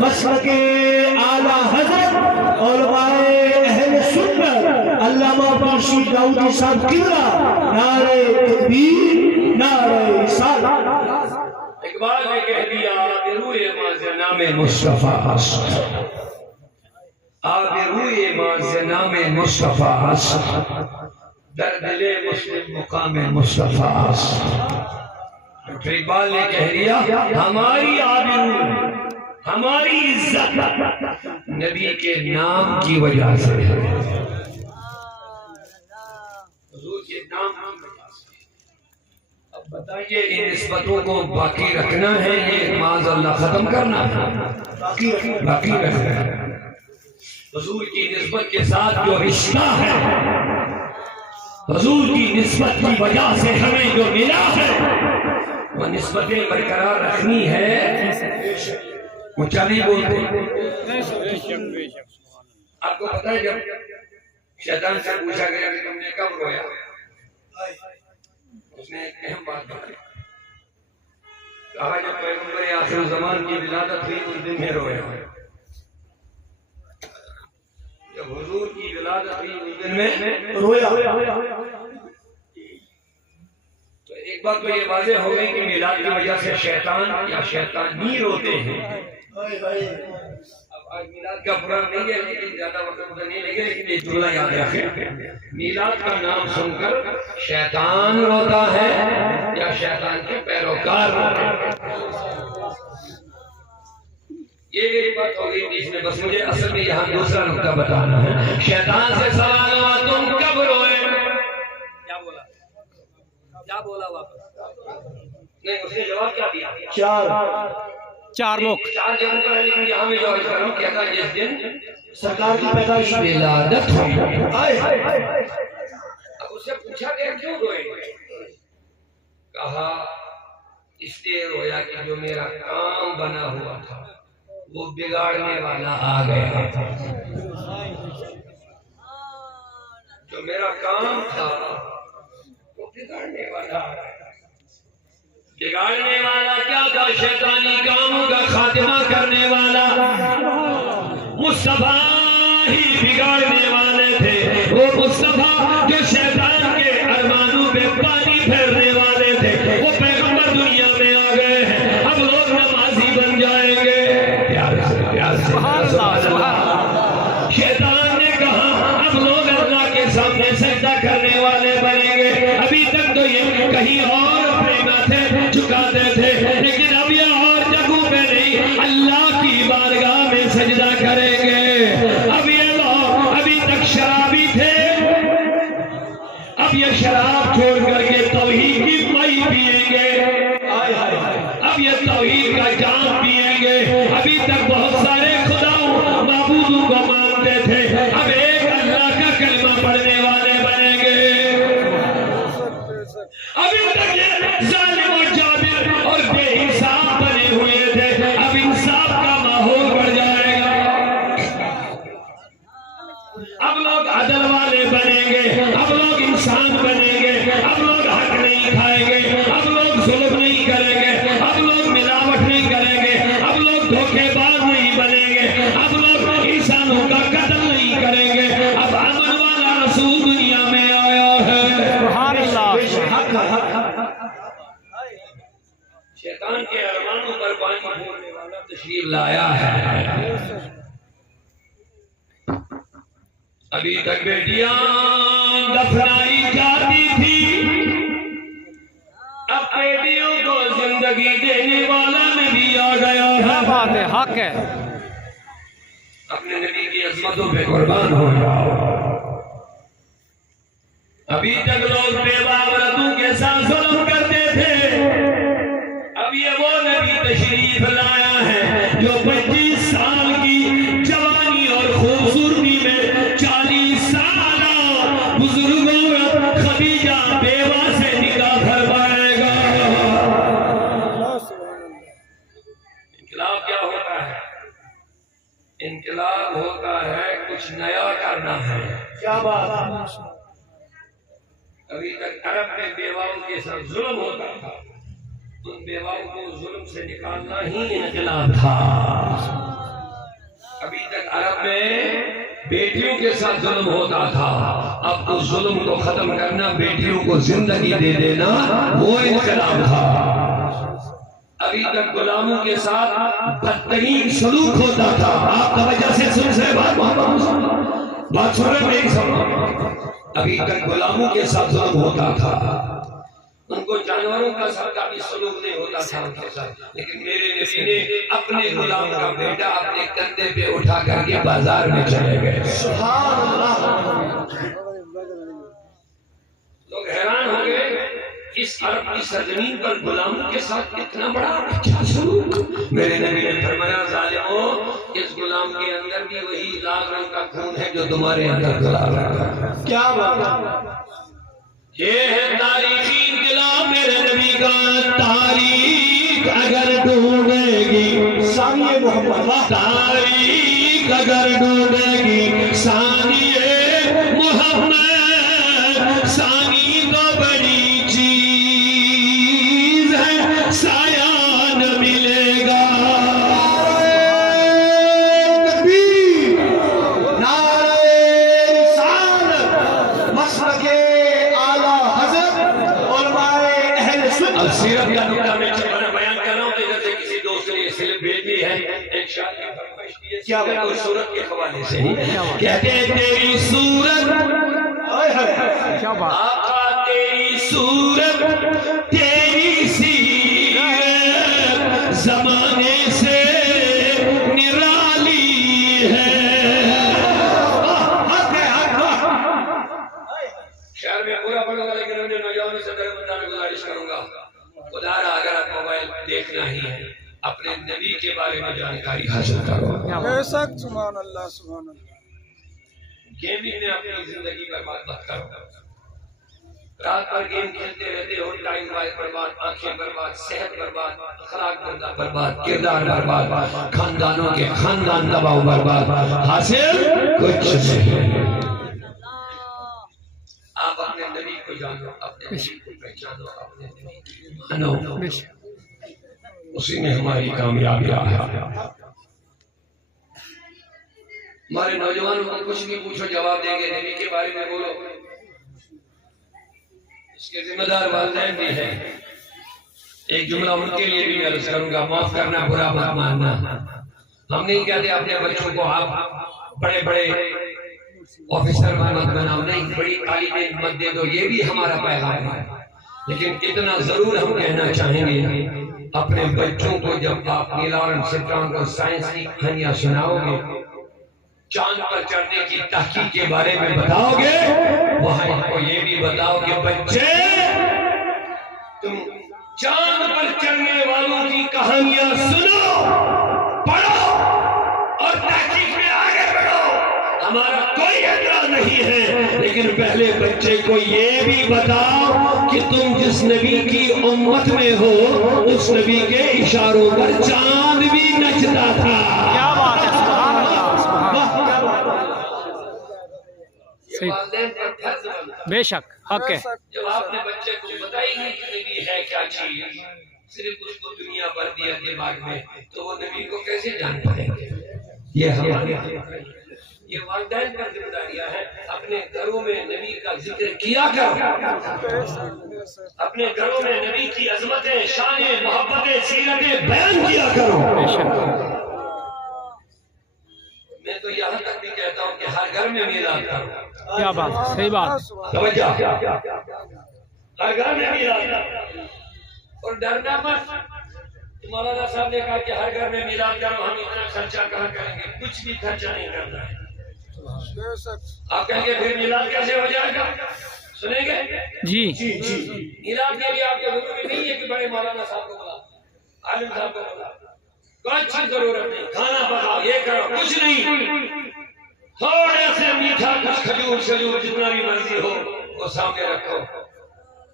مسلک اعلیٰ حضرت علماء اہل سنت علامہ خورشید داؤدی صاحب قبلہ، نعرہ تکبیر، نعرہ رسالت۔ اقبال نے کہہ دیا آبروئے مازنام مصطفیٰ است، آبروئے مازنام مصطفیٰ است، در دل مسلم مقام مصطفیٰ است۔ اقبال نے کہہ دیا ہماری آبرو، ہماری عزت نبی کے نام کی وجہ سے ہے، حضور کے نام کی وجہ سے۔ اب بتائیے ان نسبتوں کو باقی رکھنا ہے یہ معاذ اللہ ختم کرنا ہے؟ باقی رکھنا ہے۔ حضور کی نسبت کے ساتھ جو رشتہ ہے، حضور کی نسبت کی وجہ سے ہمیں جو ملا ہے، وہ نسبتیں برقرار رکھنی ہے۔ اونچا نہیں بولتے۔ آپ کو پتہ ہے جب شیطان سے پوچھا گیا کہ تم نے کب رویا، اس نے ایک اہم بات بتائی، کہا جب پیغمبر آخر زمان کی ولادت ہوئی اس دن میں رویا، جب حضور کی ولادت ہوئی اس دن میں رویا۔ تو ایک بات تو یہ واضح ہو گئی کہ میلاد کی وجہ سے شیطان یا شیطانی روتے ہیں۔ اب آج میلاد کا پروگرام نہیں ہے لیکن زیادہ وقت نہیں لگے، لیکن یہ جملہ یاد رکھیں، میلاد کا نام سن کر شیطان روتا ہے یا شیطان کے پیروکار روتے ہیں؟ یہ ایک بات ہو گئی بیچ میں، بس مجھے اصل میں یہاں دوسرا نقطہ بتانا ہے۔ شیطان سے سوال ہوا تم کب روئے؟ کیا بولا واپس؟ نہیں، اس نے جواب کیا دیا؟ چار لوگ چار جگہوں پر ہے، لیکن یہاں میں جو عرض کر رہا ہوں، کہتا جس دن سرکار کی پیدائش ولادت ہوئی۔ اب اس سے پوچھا کہ کیوں روئے؟ کہا اس لیے رویا کہ جو میرا کام بنا ہوا تھا وہ بگاڑنے والا آ گیا تھا، جو میرا کام تھا وہ بگاڑنے والا آ گیا۔ بگاڑنے والا کیا تھا؟ شیطانی کاموں کا خاتمہ کرنے والا مصطفیٰ ہی بگاڑنے والے تھے، وہ مصطفیٰ جو شیطان کے ارمانوں پہ پانی پھیرنے والے تھے، وہ پیغمبر دنیا میں آ گئے ہیں، اب لوگ نمازی بن جائیں گے۔ شیطان نے کہا اب لوگ اللہ کے سامنے سجدہ کرنے والے بنیں گے۔ ابھی تک تو یہ کہیں اور اپنے ماتھے چکاتے تھے، لیکن اب یہ اور جگہوں پہ نہیں، اللہ کی بارگاہ میں سجدہ کریں گے۔ اب یہ لوگ ابھی تک شرابی تھے، اب یہ شراب چھوڑ کر کے توحید کی مئی پیئیں گے، اب یہ توحید کا جام پیئیں گے۔ ابھی تک بہت سارے خداؤں معبودوں کو مانتے تھے، اب ایک اللہ کا کلمہ پڑھنے والے بنیں گے۔ ابھی تک یہ ظالم و جابر اور بے حساب بنے ہوئے تھے، اب انصاف کا ماحول بڑھ جائے گا۔ اب لوگ عدل والے بنیں گے، اب لوگ انسان بنیں گے، اب لوگ حق نہیں کھائیں گے، اب لوگ ظلم نہیں کریں گے، اب لوگ ملاوٹ نہیں کریں گے، اب لوگ دھوکے باز نہیں بنیں گے، اب لوگ انسانوں کا قتل نہیں کریں گے۔ اب امن والا رسول دنیا میں آیا ہے۔ شیطان کے ارمانوں پر پانی پھولنے والا تشریف لایا ہے۔ ابھی تک بیٹیاں دفنائی جا زندگی دینے والا نبی آ گیا کیا ہے. بات ہے، حق ہے. اپنے نبی کی عظمتوں پہ قربان ہو جاؤ. ابھی تک لوگ بیوہ عورتوں کے ساتھ ظلم کرتے تھے. اب یہ وہ نبی تشریف لایا ہے جو 25 سال کی جوانی اور خوبصورتی میں 40 سالہ بزرگ عورت خدیجہ بیوہ سے نکاح کروائے گا. انقلاب کیا ہوتا ہے؟ انقلاب ہوتا ہے کچھ نیا کرنا ہے. کیا بات ہے. ابھی تک عرب میں بیواؤں کے ساتھ ظلم ہوتا تھا. ان بیواؤں کو ظلم سے نکالنا ہی انقلاب تھا. ابھی تک عرب میں بیٹیوں کے ساتھ ظلم ہوتا تھا. اب اس ظلم کو ختم کرنا، بیٹیوں کو زندگی دے دینا، وہ انقلاب تھا. ابھی تک غلاموں کے ساتھ بدترین سلوک ہوتا تھا. آپ توجہ سے سن سے بات سن رہے میری سمجھ. ابھی تک غلاموں کے ساتھ ظلم ہوتا تھا. ان کو جانوروں کا ساتھ بھی سلوک نہیں ہوتا تھا ان کے ساتھ. لیکن میرے نبی نے اپنے غلام کا بیٹا اپنے کندھے پہ اٹھا کر کے بازار میں چلے گئے. سبحان اللہ. لوگ حیران ہو گئے، اس عرب کی سرزمین پر غلاموں کے ساتھ اتنا بڑا اچھا سلوک. میرے نبی نے فرمایا ظالموں، اس غلام کے اندر بھی وہی لال رنگ کا خون ہے جو تمہارے اندر لال رنگ کا. کیا بات ہے. یہ ہے تاریخی انقلاب میرے نبی کا. تاریخ اگر ڈھونڈے گی ثانی محمد، تاریخ اگر ڈھونڈے گی ثانی محمد، ثانی تو بڑی چیز ہے، سایہ نہ ملے گا. تکبیر، نعرہ رسالت، مسلک اعلیٰ حضرت علماء اہل سنت. اب سیرت کا نکتہ میں بیان کر رہا ہوں. ادھر سے کسی دوست نے سلپ بھیج دی ہے، ایک شاعر کی فرمائش کی ہے کیا سیرت اور صورت کے حوالے سے. کہتے ہیں تیری صورت کیا بات. آقا، تیری صورت تیری سیرت زمانے سے نرالی ہے. شہر میں پورا پڑھوں گا لیکن میں نوجوانوں سے دربندہ میں گزارش کروں گا، خدا را اگر آپ موبائل دیکھنا ہی ہے اپنے نبی کے بارے میں جانکاری حاصل کرو. بے شک. سبحان اللہ، سبحان اللہ. گیمنگ میں اپنی زندگی برباد مت کرو. رات پر گیم کھیلتے رہتے ہو، ٹائم برباد، آنکھیں برباد، صحت برباد، اخلاق برباد، کردار برباد، خاندانوں کے خاندان تباہ برباد، حاصل کچھ نہیں. آپ اپنے نبی کو جانو، اپنے نبی کو پہچانو، اپنے نبی کو مانو، اسی میں ہماری کامیابی ہے. ہمارے نوجوانوں کو کچھ بھی پوچھو جواب دیں گے. نبی کے بارے میں بولو، اس کے ذمہ دار والدین بھی ہیں. ایک جملہ ان کے لیے بھی میں عرض کروں گا، معاف کرنا، برا مت ماننا. ہم نہیں کہتے اپنے بچوں کو آپ بڑے بڑے آفیسر مت بناؤ، نہیں، بڑی تعلیم مت دے دو، یہ بھی ہمارا پیغام ہے. لیکن اتنا ضرور ہم کہنا چاہیں گے، اپنے بچوں کو جب آپ نیل آرمسٹرانگ اور سائنس کی کہانیاں سناؤ گے، چاند پر چڑھنے کی تحقیق کے بارے میں بتاؤ گے، وہاں ان کو یہ بھی بتاؤ کہ بچے، تم چاند پر چڑھنے والوں کی کہانیاں سنو، پڑھو اور تحقیق میں آگے بڑھو. ہمارا کوئی اعتراض نہیں ہے، لیکن پہلے بچے کو یہ بھی بتاؤ کہ تم جس نبی کی امت میں ہو، اس نبی کے اشاروں پر چاند بھی نچتا تھا. کیا بات ہے. سبحان اللہ، سبحان اللہ. یہ والدین پر فرض بنتا ہے. بے شک، حق ہے. جب آپ نے بچے کو بتائی نہیں کہ نبی ہے کیا چیز، صرف اس کو دنیا بھر دیا دماغ میں، تو وہ نبی کو کیسے جان پائیں گے؟ یہ ہماری یہ والدین پر ذمہ داریاں ہیں. اپنے گھروں میں نبی کا ذکر کیا کرو، اپنے گھروں میں نبی کی عظمتیں، شانیں، محبتیں، سیرتیں بیان کیا کرو. میں تو یہاں تک بھی کہتا ہوں کہ ہر گھر میں میلاد کرو. کیا بات، صحیح بات. توجہ، ہر گھر میں میلاد کرو. اور ڈرنا مت، مولانا صاحب نے کہا کہ ہر گھر میں میلاد کرو، ہم اتنا خرچہ کہاں کریں گے؟ کچھ بھی خرچہ نہیں کرنا ہے۔ بے شک آپ کہیں گے پھر میلاد کیسے ہو جائے گا؟ سنیں گے؟ جی میلاد کے لیے آپ کو ضروری نہیں ہے کہ بڑے مولانا صاحب کو بلا، عالم صاحب کو بلا، کچھ ضرورت نہیں، کھانا پکاؤ، یہ کرو، کچھ نہیں، تھوڑے سے میٹھا کچھ کھجور شجور جتنا بھی مرضی ہو وہ سامنے رکھو،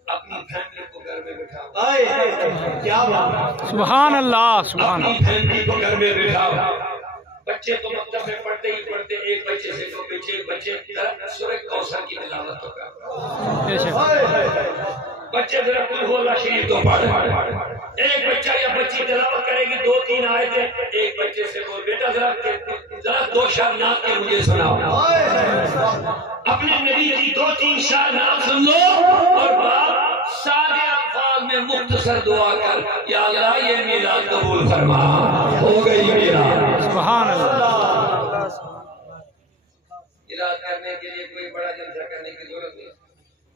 اپنی فیملی کو گھر میں بٹھاؤ، کیا بات ہے سبحان اللہ سبحان اپنی اللہ فیملی کو گھر میں بٹھاؤ۔ بچے تو مکتب میں پڑھتے ہی پڑھتے، ایک بچے سے تو پیچھے ایک بچے سورہ کوثر کی تلاوت تو کر، بے شک بچے ذرا قل هو اللہ شریف تو پڑھ، ایک بچہ یا بچی تلاوت کرے گی 2-3 آیتیں، ایک بچے سے بول بیٹا ذرا 2 شعر نعت کے مجھے سناؤ، اپنے نبی کی 2-3 شعر نعت سن لو، اور باپ سادے الفاظ میں مختصر دعا کر، یا اللہ یہ میلاد قبول فرما، ہو گئی میلاد۔ سبحان اللہ میلاد کرنے کے لیے کوئی بڑا جلسہ کرنے کی ضرورت نہیں۔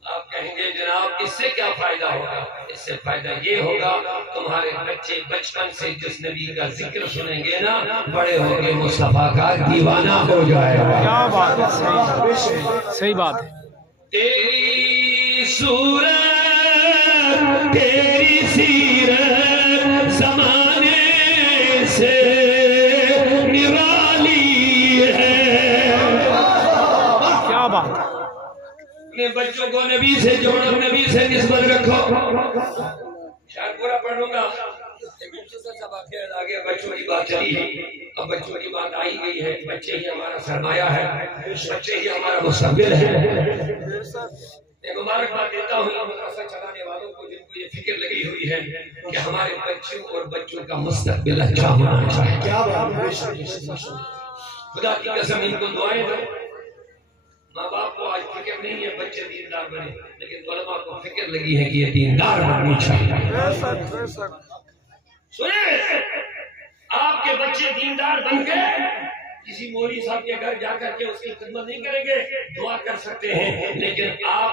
آپ کہیں گے جناب اس سے کیا فائدہ ہوگا؟ اس سے فائدہ یہ ہوگا تمہارے بچے بچپن سے جس نبی کا ذکر سنیں گے نا، بڑے ہو کے مصطفیٰ کا دیوانہ ہو جائے گا۔ کیا بات ہے، صحیح بات ہے۔ تیری صورت تیری سیرت زمانے سے نرالی ہے، کیا بات ہے، اپنے بچوں کو نبی سے جوڑو، نبی سے نسبت رکھو۔ شاید پورا پڑھ لوں گا، لیکن سب آگے بچوں کی بات چلی ہے، اب بچوں کی بات آئی گئی ہے، بچے ہی ہمارا سرمایہ ہے، بچے ہی ہمارا مستقبل ہے۔ ایک مبارکباد دیتا ہوں مدرسہ چلانے والوں کو جن کو یہ فکر لگی ہوئی ہے کہ ہمارے بچوں اور بچوں کا مستقبل اچھا ہونا چاہیے۔ کیا بات ہے خدا کی قسم ان کو دعائیں دو۔ ماں باپ کو آج فکر نہیں ہے بچے دیندار بنے، لیکن علماء کو فکر لگی ہے کہ یہ دیندار بننی چاہیے۔ بے شک بے شک سنیں، آپ کے بچے دیندار بن کے کسی مولوی صاحب کے گھر جا کر کے اس کی خدمت نہیں کریں گے، دعا کر سکتے ہیں، لیکن آپ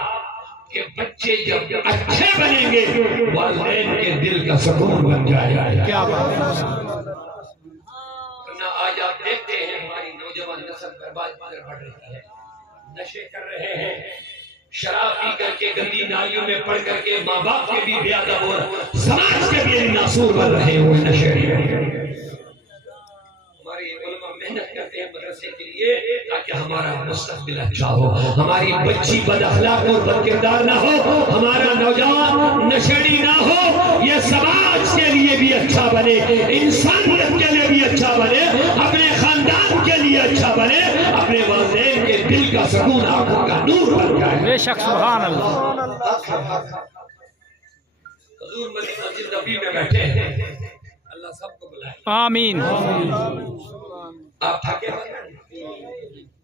کے بچے جب اچھے بنیں گے والدین کے دل کا سکون بن جائے گا۔ کیا بات ہے، ورنہ آج آپ دیکھتے ہیں ہماری نوجوان نسل برباد بڑھ رہی ہے، نشے کر رہے ہیں، شراب پی کر کے گندی نالیوں میں پڑھ کر کے ماں باپ کے بھی بے ادب اور سماج کے بھی ناسور بن رہے ہوئے نشے۔ ہماری علماء محنت کرتے ہیں مدرسے کے لیے تاکہ ہمارا مستقبل اچھا ہو، ہماری بچی بد اخلاق اور بد کردار نہ ہو، ہمارا نوجوان نشیڑی نہ ہو، یہ سماج کے لیے بھی اچھا بنے، انسانیت کے لیے بھی اچھا بنے، اپنے خاندان کے لیے اچھا بنے، اپنے والدین کے دل کا سکون آنکھوں کا نور بن جائے۔ بے شک سبحان اللہ حضور مسجد نبی میں بیٹھے ہیں، اللہ سب کو بلائے۔ آمین۔ آپ تھکے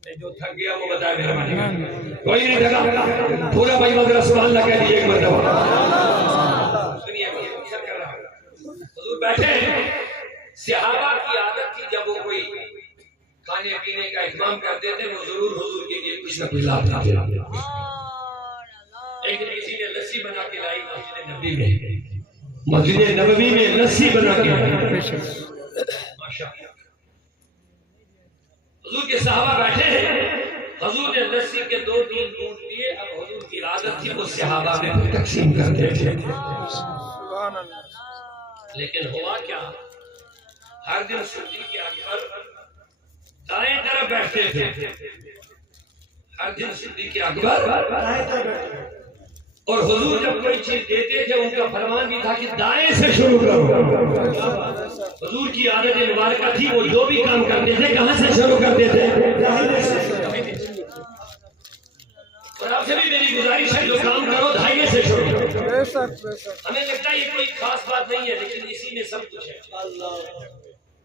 میں جو تھک گیا وہ بتائے مہربانی کوئی نہیں تھکا، پورا بھائی مدرسہ سبحان اللہ کہہ دیجیے ایک مرتبہ۔ سنیے اکثر کر رہا ہوں، حضور بیٹھے ہیں، صحابہ کی عادت تھی جب وہ کوئی کھانے پینے کا اہتمام کرتے تھے وہ ضرور حضور کے لیے کچھ نہ کچھ لاتے تھے۔ ایک دن کسی نے لسی بنا کے لائی مسجد نبوی میں، مسجد نبوی میں لسی بنا کے ماشاءاللہ حضور کے صحابہ بیٹھے ہیں، حضور نے لسی کے 2-3 گھونٹ لیے، اب حضور کی عادت تھی وہ صحابہ میں تقسیم کرتے تھے۔ سبحان اللہ لیکن ہوا کیا، ہر دن صدیق اکبر دائیں طرف بیٹھتے تھے، ہر دن صدیق اکبر اور حضور جب کوئی چیز دیتے تھے ان کا فرمان بھی تھا کہ دائیں سے شروع کرو۔ حضور کی عادت مبارکہ تھی وہ جو بھی کام کرتے تھے کہاں سے شروع کرتے تھے؟ اور آپ سے بھی میری گزارش ہے جو کام کرو دائیں سے شروع کرو۔ بے شک بے شک ہمیں لگتا ہے یہ کوئی خاص بات نہیں ہے لیکن اسی میں سب کچھ ہے۔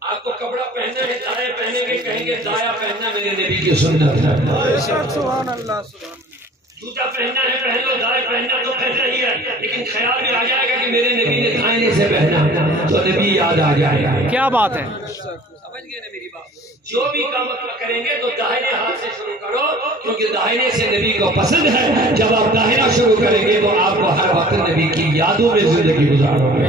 آپ کو کپڑا پہننا ہے دائیں پہنیں گے، کہیں گے دایا پہننا میرے نبی کی سنت ہے۔ بے شک سبحان اللہ سبحان اللہ جوتا پہننا ہے پہن لو، دائیں پہننا تو پہن رہی ہے، لیکن خیال میں آ جائے گا کہ میرے نبی نے دائیں سے پہنا تو نبی یاد آ جائے گا۔ کیا بات ہے، سمجھ گئے نا میری بات؟ جو بھی کام کریں گے تو داہنے ہاتھ سے شروع کرو، کیونکہ داہنے سے نبی کو پسند ہے۔ جب آپ داہنا شروع کریں گے تو آپ کو ہر وقت نبی کی یادوں میں زندگی گزارو گے،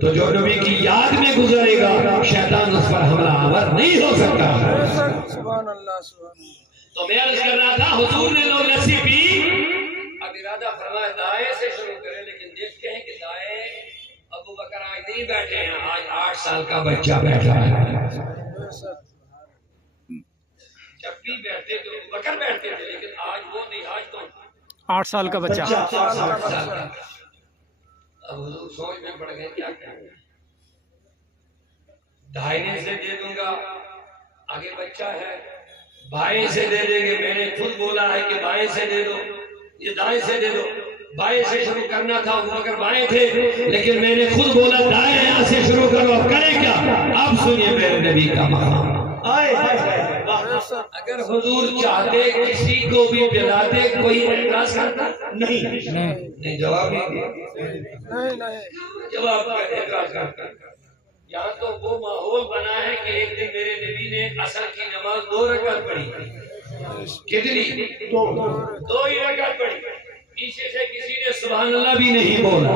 تو جو نبی کی یاد میں گزرے گا شیطان اس پر حملہ آور نہیں ہو سکتا۔ سبحان اللہ سبحان اللہ۔ تو میں عرض کر رہا تھا حضور نے لوگ لسی پی، اب ارادہ فرمایا دائیں سے شروع کریں، لیکن دیکھتے ہیں کہ دائیں ابو بکر آج نہیں بیٹھے ہیں، آج 8 سال کا بچہ بیٹھا ہے۔ جب بھی بیٹھتے تو ابو بکر بیٹھتے تھے، لیکن آج وہ نہیں، آج تو 8 سال کا بچہ۔ 8 سال کا۔ اب حضور سوچ میں پڑ گئے کیا کریں گے، دائیں سے دے دوں گا آگے بچہ ہے، بائیں سے دے دیں گے، میں نے خود بولا ہے کہ بائیں سے دے دو، یہ دائیں سے دے دو، بائیں سے شروع کرنا تھا، ابو بکر بائیں تھے، لیکن میں نے خود بولا دائیں یہاں سے شروع کرو، اب کریں کیا؟ اب سنیے میرے نبی کا مقام۔ اگر حضور چاہتے کسی کو بھی پلاتے کوئی اعتراض کرتا؟ نہیں، جواب نہیں، جواب کا اعتراض کرتا۔ یہاں تو وہ ماحول بنا ہے کہ ایک دن میرے نبی نے عصر کی نماز 2 رکعت پڑھی، کتنی؟ 2 ہی رکعت پڑھی، پیچھے سے کسی نے سبحان اللہ بھی نہیں بولا،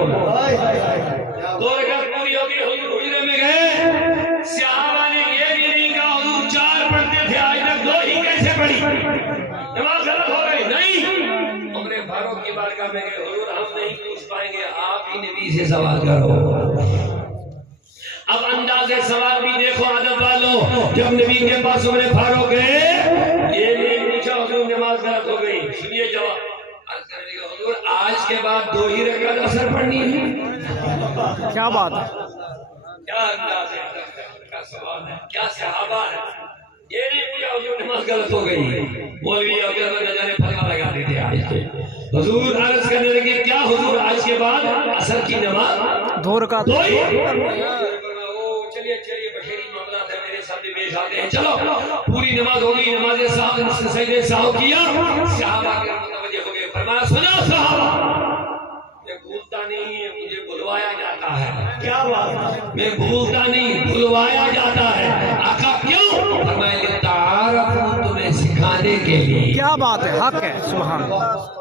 2 رکعت پوری ہو گئی، حضور حجرے میں گئے، صحابہ نے یہ بھی نہیں کہا حضور 4 پڑھتے تھے آج تک 2 ہی کیسے پڑھی، نماز غلط ہو گئی، نہیں، عمر فاروق کی بارگاہ میں گئے، حضور ہم نہیں پوچھ پائیں گے، آپ ہی نبی سے سوال کرو۔ اب انداز سوال بھی دیکھو ادب والوں، جب نبی کے پاس عمر فاروق گئے، یہ نہیں پوچھا حضور نماز غلط ہو گئی، سنیے جواب، عرض کرنے لگا حضور آج کے بعد 2 ہی رکعت عصر پڑھنی ہے۔ کیا بات ہے، کیا انداز کا سوال ہے، کیا صحابہ ہے، یہ نہیں پوچھا حضور نماز غلط ہو گئی، مولوی اگر نہ جانے پھلکا لگا دیتے آج کے۔ حضور عرض کرنے لگے کیا حضور آج کے بعد عصر کی نماز 2 رکعت؟ چلیے بشری معاملات ہے میرے سامنے پیش آتے ہیں، چلو پوری نماز ہو گئی، نماز سجدے سہو کیا، صحابہ کے متوجہ ہو گئے، فرمایا سنو صحابہ، میں بھولتا نہیں ہے، مجھے بلوایا جاتا ہے، کیا بات، میں بھولتا نہیں، بلوایا جاتا ہے، آقا کیوں؟ فرمایا کہ تعارف تمہیں سکھانے کے لیے۔ کیا بات ہے، حق ہے، سبحان اللہ۔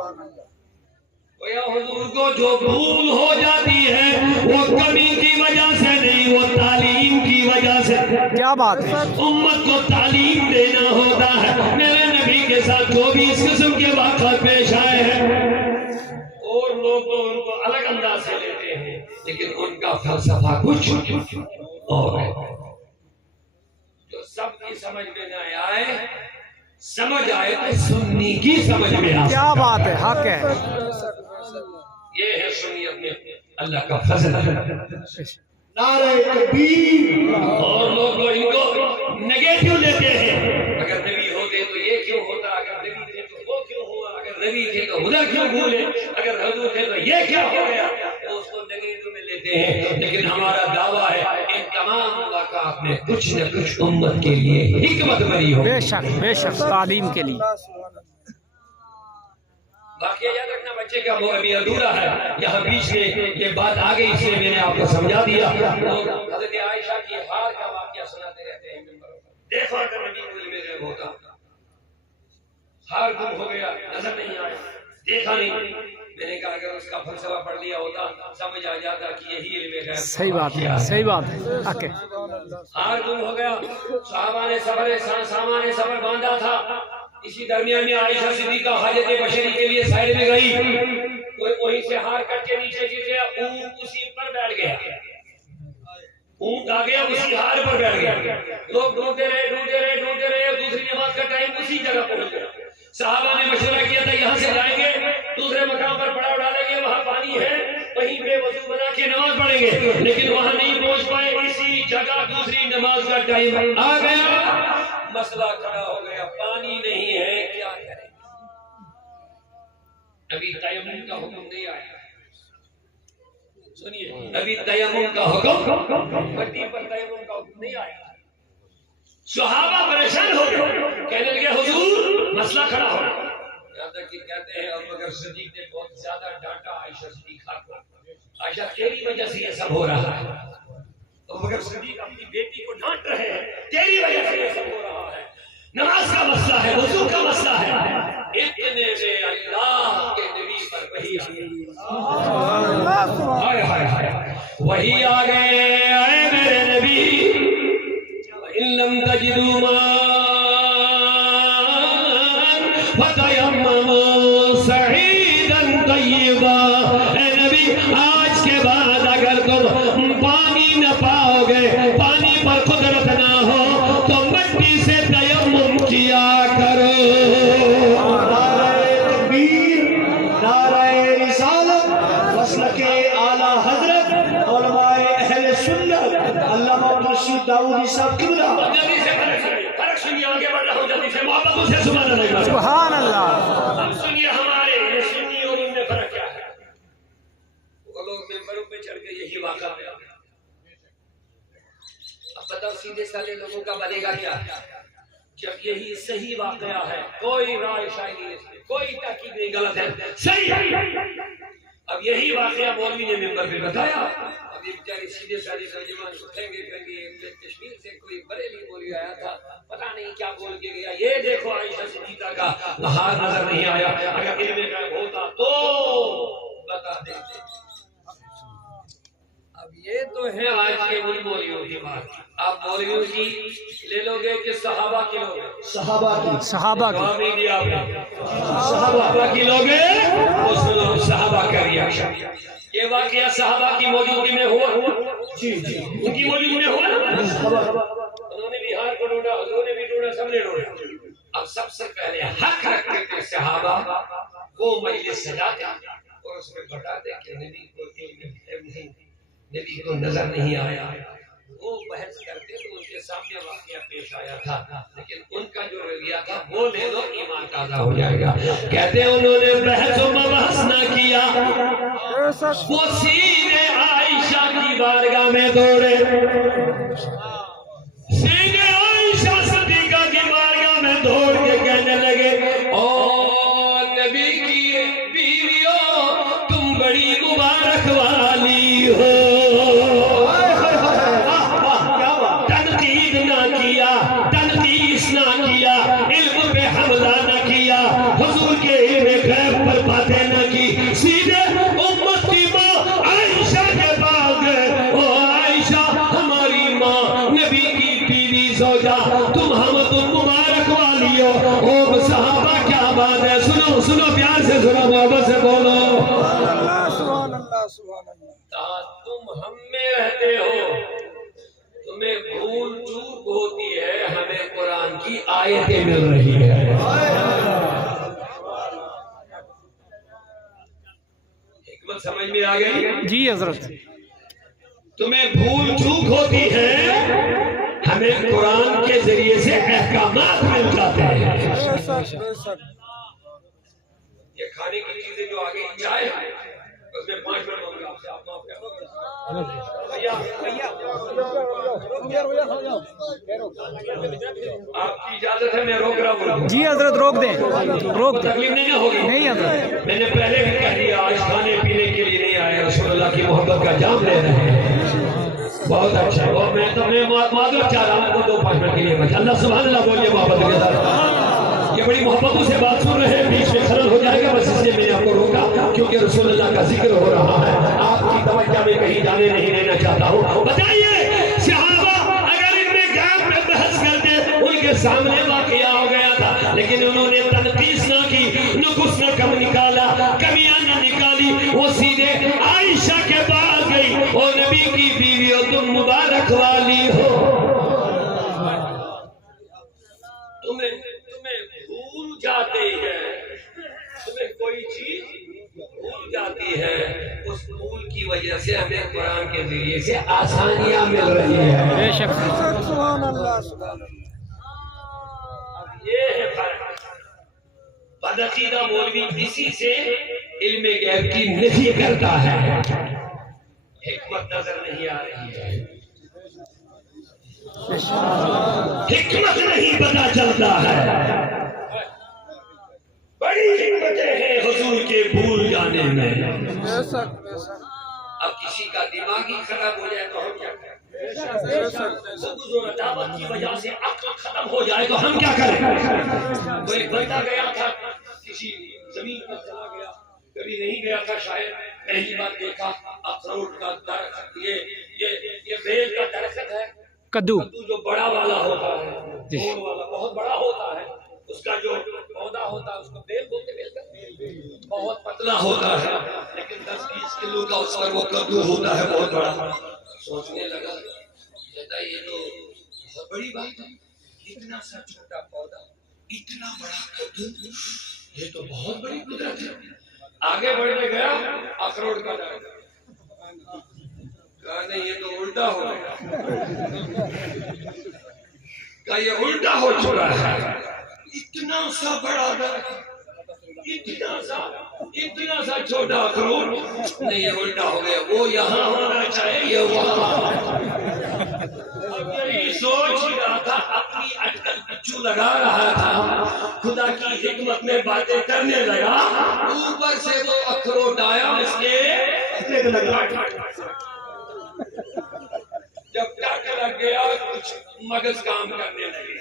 یا حضور کو جو بھول ہو جاتی ہے وہ کمی کی وجہ سے نہیں، وہ تعلیم کی وجہ سے۔ کیا بات ہے، امت کو تعلیم دینا ہوتا ہے۔ میرے نبی کے ساتھ جو بھی اس قسم کے واقعات پیش آئے ہیں اور لوگ ان کو الگ انداز سے لیتے ہیں، لیکن ان کا فلسفہ کچھ اور ہے، جو سب کی سمجھ میں نہ آئے، سمجھ آئے تو سنی کی سمجھ میں آئے۔ کیا بات ہے، حق ہے، یہ ہے سنیت میں اللہ کا فضل۔ نعرہ تکبیر۔ اور لوگ ان کو نگیٹو لیتے ہیں، اگر نبی ہوتے تو یہ کیوں ہوتا، اگر نبی تھے تو وہ کیوں ہوا، اگر نبی تھے تو ادھر کیوں بھولے، اگر حضور تھے تو یہ کیا ہو گیا، وہ اس کو نگیٹو میں لیتے ہیں۔ لیکن ہمارا دعویٰ ہے ان تمام واقعات میں کچھ نہ کچھ امت کے لیے حکمت بری ہو۔ بے شک تعلیم کے لیے۔ واقعہ یاد رکھنا بچے کا وہ ابھی ادھورا ہے، یہاں بیچ میں یہ بات آ گئی اس لیے میں نے آپ کو سمجھا دیا۔ حضرت عائشہ کی ہار کا واقعہ سناتے رہتے ہیں، دیکھو اگر نبی کو علم غیب ہوتا، ہار گم ہو گیا، نظر نہیں آیا، دیکھا نہیں، میں نے کہا اگر اس کا فلسفہ پڑھ لیا ہوتا سمجھ آ جاتا کہ یہی علم غیب۔ صحیح بات ہے، صحیح بات ہے، حق ہے۔ ہار گم ہو گیا، صحابہ نے سامان صبر باندھا تھا، اسی درمیان میں عائشہ صدیقہ حاجت بشری کے لیے سائر میں گئی، وہیں سے ہار کٹ کے نیچے گر گیا، اونٹ اسی پر بیٹھ گیا، اونٹ آ گیا اسی ہار پر بیٹھ گیا، لوگ ڈھونڈتے رہے، دوسری نماز کا ٹائم اسی جگہ پہنچ گیا۔ صحابہ نے مشورہ کیا تھا یہاں سے جائیں گے دوسرے مقام پر پڑاؤ ڈالیں گے، وہاں پانی ہے، وہیں پہ وضو بنا کے نماز پڑھیں گے، لیکن وہاں نہیں پہنچ پائے، اسی جگہ دوسری نماز کا ٹائم آ گیا، مسئلہ کھڑا ہو گیا، پانی نہیں ہے، کیا کریں؟ ابھی تیمم کا حکم نہیں آیا، سنیے، ابھی تیمم کا حکم، مٹی پر تیمم کا حکم نہیں آیا۔ صحابہ پریشان ہو گئے، کہنے لگے حضور مسئلہ کھڑا ہو گیا، تھا کہ کہتے ہیں ابو بکر صدیق نے بہت زیادہ ڈانٹا عائشہ صدیقہ کو. عائشہ تیری وجہ سے یہ سب ہو رہا ہے. ابو بکر صدیق اپنی بیٹی کو ڈانٹ رہے ہیں تیری وجہ سے یہ سب ہو رہا ہے. نماز کا مسئلہ ہے, وضو کا مسئلہ ہے. اتنے میں اللہ کے نبی پر وحی آ گئی. ہائے ہائے ہائے وحی آ گئے. اے میرے نبی ان لم تجدوا ماء فتیمموا صعیدا طیبا. اے نبی آج کے بعد اگر تم پانی نہ پاؤ گے, پانی پر قدرت نہ ہو تو مٹی سے تیمم کیا کرو. نعرہ تکبیر, نعرہ رسالت, مسلک اعلیٰ حضرت علماء اہل سنت علامہ عبدالرشید داؤدی صاحب قبلہ. جلدی سے فرق سنیے, آگے بڑھ رہا ہوں جلدی سے, محبتوں سے سبحان اللہ. سبحان اللہ. اب سنیے ہمارے سنی اور ان میں فرق کیا ہے. وہ لوگ ممبروں پہ چڑھ کے یہی واقعہ بیان کرتے ہیں. اب بتاؤ سیدھے سادے لوگوں کا بنے گا کیا جب یہی صحیح واقعہ ہے, کوئی رائے شائی نہیں, اس میں کوئی تحقیق نہیں, غلط ہے صحیح ہے. اب یہی واقعہ مولوی نے ممبر پہ بتایا. اب یہ بیچارے سیدھے سادے نوجوان اٹھیں گے کہیں گے کشمیر سے کوئی بریلی مولوی آیا تھا, پتہ نہیں کیا بول کے گیا, یہ دیکھو عائشہ صدیقہ کا ہاتھ نظر نہیں آیا, اگر علم غیب ہوتا تو بتا دیتے. اب یہ تو ہے آج کے ان مولویوں کی بات. آپ مولویوں کی لے لو گے کہ صحابہ کی لوگے؟ صحابہ کی. صحابہ کی. جواب نہیں دیا آپ نے. صحابہ کی لوگے تو سنو صحابہ کا ریاکشن. یہ واقعہ صحابہ کی موجودگی میں ہوا. جی جی ان کی موجودگی میں ہوا. انہوں نے بھی ہار کو ڈھونڈا, حضور نے بھی ڈھونڈا, سب نے ڈھونڈا. اب سب سے پہلے حق رکھتے تھے صحابہ وہ مجلس سجاتے اور اس میں بتاتے کہ نبی کو علم نہیں, نبی کو نظر نہیں آیا. وہ بحث کرتے تو ان کے سامنے واقعہ پیش آیا تھا, لیکن ان کا جو رویہ تھا وہ لے لو ایمان تازہ ہو جائے گا. کہتے ہیں انہوں نے بحث و مباحث نہ کیا, وہ سیدھے عائشہ کی بارگاہ میں دوڑے, سیدھے عائشہ صدیقہ کی بارگاہ میں دوڑ کے کہنے لگے او نبی کی بیویوں تم بڑی مبارک والی ہو. تنقید نہ کیا, تنقیس نہ کیا, علم پہ حملہ نہ کیا, حضور کے علم غیب پر باتیں نہ کی, سیدھے امت کی ماں عائشہ کے پاس گئے. او عائشہ ہماری ماں, نبی کی بیوی زوجہ, تم مبارک والی ہو. او صحابہ کیا بات ہے, سنو سنو پیار سے سنو, محبت سے بولو. سبحان اللہ سبحان اللہ. تم ہم میں رہتے ہو, تمہیں بھول چوک ہوتی ہے, ہمیں قرآن کی آیتیں مل رہی ہے. حکمت سمجھ میں آ گئی؟ جی حضرت. تمہیں بھول چوک ہوتی ہے, ہمیں قرآن کے ذریعے سے احکامات مل جاتے ہیں. بے شک بے شک. یہ کھانے کی چیزیں جو آگے چائے اس میں 5 منٹ ہوں گے آپ سے, آپ معاف کر. آپ کی اجازت ہے, میں روک رہا ہوں. جی حضرت روک دیں, روک دیں. تکلیف نہیں ہوگی. نہیں حضرت. میں نے پہلے بھی کہہ دیا آج کھانے پینے کے لیے نہیں آئے, رسول اللہ کی محبت کا جام لے رہے ہیں. بہت اچھا, اور میں تو معذرت چاہ رہا ہوں 2-5 منٹ کے لیے. اللہ سبحان اللہ بولیے محبت کے ساتھ. یہ بڑی محبتوں سے بات سن رہے ہیں, بیچ میں خلل ہو جائے گا, بس اس لیے میں نے آپ کو روکا کیونکہ رسول اللہ کا ذکر ہو رہا ہے. آپ کی توجہ میں کہیں جانے نہیں دینا چاہتا ہوں. بتائیے صحابہ اگر ان میں غیب پہ بحث کرتے, ان کے سامنے واقعہ ہو گیا تھا, لیکن انہوں نے تنقیس نہ کی, نقص نہ کم نکالا, کمیاں نہ نکالی. وہ سیدھے عائشہ کے پاس گئی, اور نبی کی بیویوں تم مبارک والی ہو. تمہیں بھول جاتے ہیں, تمہیں کوئی چیز بھول جاتی ہے, اس بھول کی وجہ سے ہمیں قرآن کے ذریعے سے آسانیاں مل رہی ہیں. بے شک. سبحان اللہ سبحان اللہ. اب یہ ہے فرق. بدعقیدہ مولوی اسی سے علم غیب کی نفی کرتا ہے, حکمت نظر نہیں آ رہی ہے, حکمت نہیں پتا چلتا ہے. بڑی حکمتیں ہیں حضور کے بھول جانے میں. بے شک بے شک اب کسی کا دماغ ہی خراب ہو جائے تو ہم کیا کریں؟ بے شک بغض و عداوت کی وجہ سے عقل ختم ہو جائے تو ہم کیا کریں؟ وہ ایک بندہ گیا تھا کسی زمین پر چلا گیا, کبھی نہیں گیا تھا شاید, پہلی بار دیکھا اخروٹ کا درخت, یہ بیل کا درخت ہے, کدو کدو جو بڑا والا ہوتا ہے, گول والا بہت بڑا ہوتا ہے, اس کا جو پودا ہوتا ہے اس کو بیل بولتے, بیل کا بہت پتلا ہوتا ہے, لیکن 10-20 کلو کا اس پر وہ کدو ہوتا ہے بہت بڑا. سوچنے لگا, کہتا یہ تو بہت بڑی بات ہے, اتنا سا چھوٹا پودا اتنا بڑا کدو, یہ تو بہت بڑی قدرت ہے. آگے بڑھنے گیا, اخروٹ کا درخت, کہا نہیں یہ تو الٹا ہو گیا, کہا یہ الٹا ہو چکا ہے, اتنا سا بڑا درخت اتنا سا چھوٹا اخروٹ, نہیں یہ الٹا ہو گیا, وہ یہاں ہونا چاہیے وہاں. اب یہی سوچ رہا تھا, اپنی اٹکل پچھو لگا رہا تھا, خدا کی حکمت میں باتیں کرنے لگا, اوپر سے وہ اخروٹ آیا, اس کے جب ٹک لگ گیا کچھ مغز کام کرنے لگے,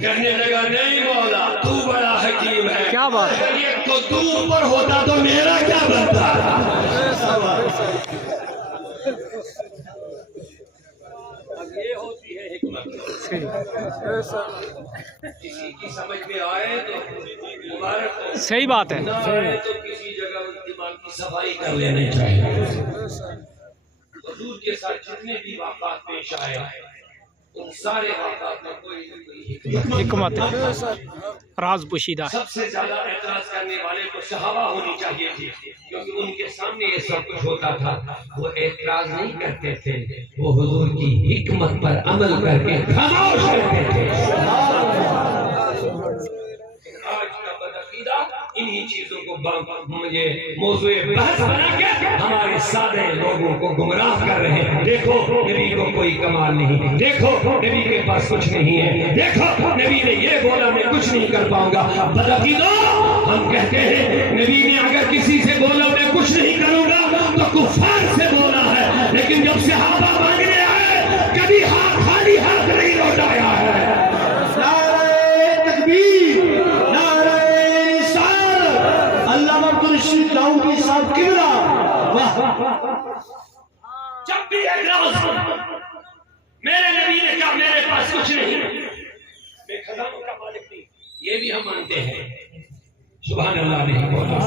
کہنے لگا نہیں مولا تو بڑا حکیم ہے, کیا بات ہے, اگر یہ کدو اوپر ہوتا تو میرا کیا بنتا. یہ ہوتی ہے حکمت, بے شک کسی کی سمجھ میں آئے تو مبارک ہو, صحیح بات ہے. نہ آئے تو کسی جگہ دماغ کی صفائی کر لینے چاہیے. بے شک حضور کے ساتھ جتنے بھی واقعات پیش آئے ان سارے واقعات میں کوئی نہ کوئی حکمت ہے, بے شک راز پوشیدہ ہے. سب سے زیادہ اعتراض کرنے والے کو صحابہ ہونی چاہیے تھی, کیونکہ ان کے سامنے یہ سب کچھ ہوتا تھا, وہ اعتراض نہیں کرتے تھے, وہ حضور کی حکمت پر عمل کر کے خاموش رہتے تھے. آج کا بدعقیدہ انہی چیزوں کو مجھے موضوع بحث بنا کے ہمارے سادے لوگوں کو گمراہ کر رہے ہیں. دیکھو نبی کو کوئی کمال نہیں, دیکھو نبی کے پاس کچھ نہیں ہے, دیکھو نبی نے یہ بولا میں کچھ نہیں کر پاؤں گا. بدعقیدہ ہم کہتے ہیں نبی نے اگر کسی سے بولا میں کچھ نہیں کروں گا تو کفار سے بولا ہے, لیکن جب صحابہ مانگنے آئے کبھی ہاتھ خالی ہاتھ نہیں لوٹایا ہے. جب بھی اعتراض میرے نبی نے کہا میرے پاس کچھ نہیں, میں خزانوں کا مالک نہیں, یہ بھی ہم مانتے ہیں. سبحان اللہ نہیں بولا,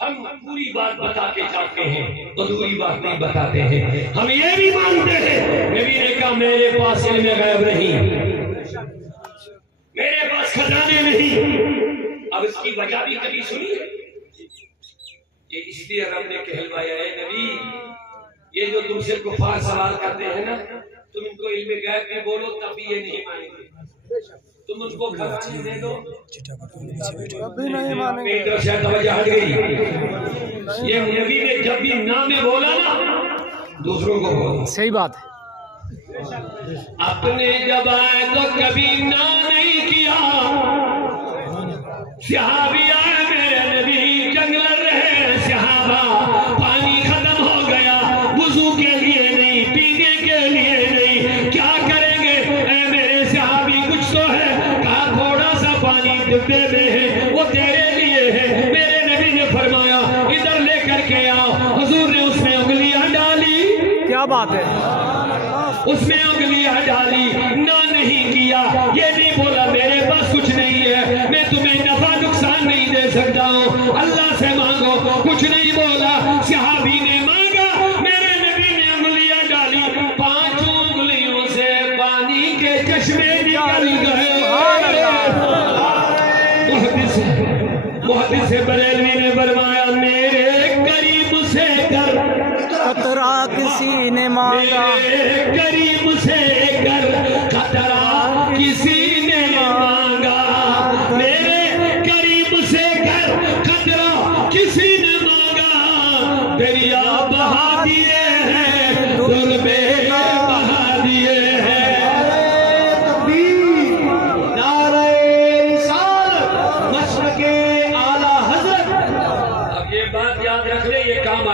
ہم پوری بات بتا کے جاتے ہیں, ادھوری بات نہیں بتاتے ہیں. ہم یہ بھی مانتے ہیں نبی نے کہا میرے پاس علم غیب نہیں, میرے پاس خزانے نہیں. اب اس کی وجہ بھی کبھی سنی ہے؟ یہ اس لیے رب نے کہلوایا ہے نبی, یہ جو تم سے کفار سوال کرتے ہیں نا, تم ان کو علم غیب میں بولو تب بھی یہ نہیں مانیں گے. تم ان کو خزانے دے دو کبھی نہیں مانیں گے. میری طرف سے توجہ ہٹ گئی. یہ نبی نے جب بھی نام بولا نا دوسروں کو بولا, صحیح بات ہے. اپنے جب آئے تو کبھی نہ نہیں کیا. صحابی آئے میرے نبی جنگ لڑ رہے, صحابہ پانی ختم ہو گیا, وضو کے لیے نہیں, پینے کے لیے نہیں, کیا کریں گے اے میرے صحابی کچھ تو ہے. کہا تھوڑا سا پانی ڈبے میں ہے وہ تیرے لیے ہے. میرے نبی نے فرمایا ادھر لے کر کے آؤ. حضور نے اس میں انگلیاں ڈالی, کیا بات ہے, اس میں انگلیاں ڈالی, نہ نہیں کیا. یہ نہیں بولا میرے پاس کچھ نہیں ہے, میں تمہیں نفع نقصان نہیں دے سکتا ہوں, اللہ سے مانگو. کچھ نہیں بولا. صحابی نے مانگا, میرے نبی نے انگلیاں ڈالی, 5 انگلیوں سے پانی کے چشمے نکل گئے. محدث بریلوی نے فرمایا میرے قریب سے کر قطرہ کسی نے مانگا, قریب سے کر قطرہ کسی نے مانگا, میرے قریب سے کر قطرہ کسی نے مانگا. دریا بہا دیے ہیں, دربے بہا دیے ہیں. نعرہ رسالت,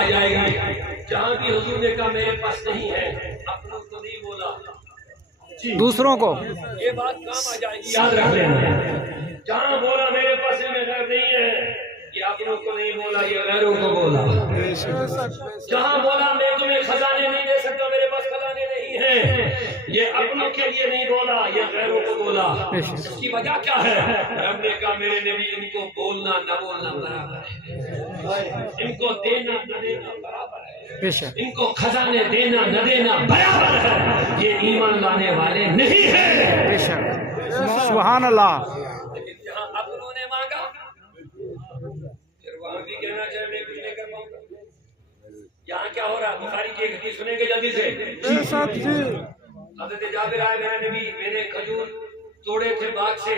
آ جائے گی. جہاں بھی حضور نے کہا میرے پاس نہیں ہے، اپنوں کو نہیں بولا، دوسروں کو. یہ بات کام آ جائے گی، یاد رکھ لینا. جہاں بولا میرے پاس علم غیب نہیں ہے، یہ اپنوں کو نہیں بولا، یہ غیروں کو بولا. جہاں بولا میں تمہیں خزانے نہیں دے سکتا، میرے پاس خزانے نہیں ہیں، یہ اپنوں کے لیے نہیں بولا، یہ غیروں کو بولا. اس کی وجہ کیا ہے؟ رب نے کہا میرے نبی ان کو بولنا نہ بولنا برابر ہے، ان کو دینا نہ دینا برابر ہے، بے شک. ان کو خزانے دینا نہ دینا برابر ہے. یہ ایمان لانے والے نہیں ہیں. بے شک. سبحان اللہ. لیکن جہاں اپنوں نے مانگا پھر وہاں بھی کہنا چاہے میں کچھ نہیں کر پاؤں گا. یہاں کیا ہو رہا ہے؟ بخاری کی ایک حدیث سنیں گے جلدی سے. حضرت جابر آئے، میرا نبی میں نے کھجور توڑے تھے باغ سے،